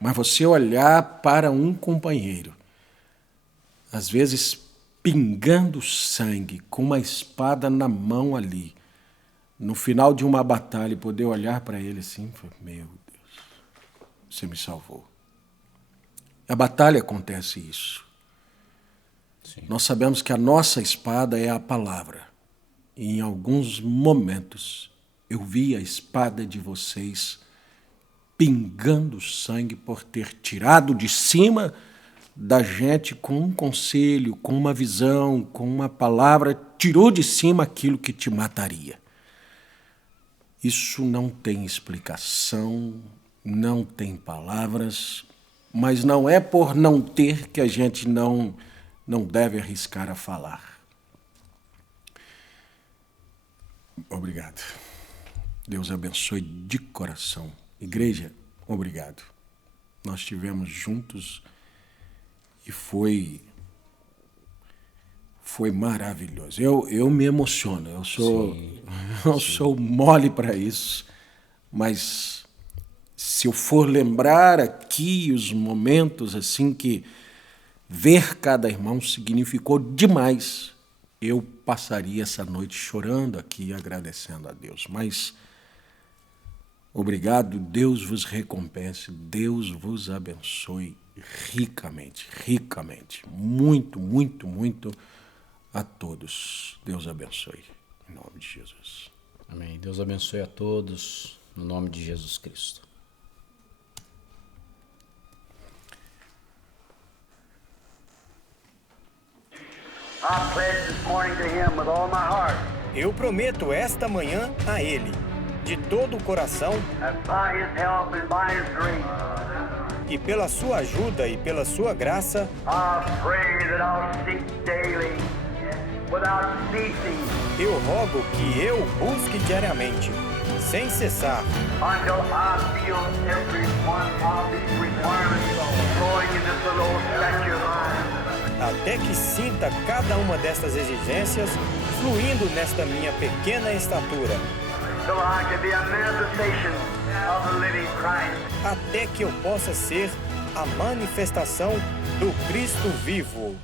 Mas você olhar para um companheiro, às vezes pingando sangue, com uma espada na mão ali, no final de uma batalha, poder olhar para ele assim, meu Deus, você me salvou. A batalha acontece isso. Sim. Nós sabemos que a nossa espada é a palavra. E em alguns momentos eu vi a espada de vocês pingando sangue por ter tirado de cima da gente com um conselho, com uma visão, com uma palavra, tirou de cima aquilo que te mataria. Isso não tem explicação, não tem palavras, mas não é por não ter que a gente não deve arriscar a falar. Obrigado. Deus abençoe de coração. Igreja, obrigado. Nós estivemos juntos e foi maravilhoso. Eu me emociono, eu sou mole para isso, mas se eu for lembrar aqui os momentos assim que ver cada irmão significou demais, eu passaria essa noite chorando aqui e agradecendo a Deus. Mas obrigado, Deus vos recompense, Deus vos abençoe ricamente, ricamente, muito, muito, muito a todos. Deus abençoe, em nome de Jesus. Amém. Deus abençoe a todos, no nome de Jesus Cristo. I pledge this morning to Him with all my heart Eu prometo esta manhã a Ele, de todo o coração, that by His help and by His grace, e pela sua ajuda e pela sua graça, I pray that I'll seek daily, without ceasing, eu rogo que eu busque diariamente, sem cessar, until I feel every one of these requirements flowing in this little old statue of mine. até que sinta cada uma destas exigências fluindo nesta minha pequena estatura, So I can be a manifestation of the living Christ. até que eu possa ser a manifestação do Cristo vivo.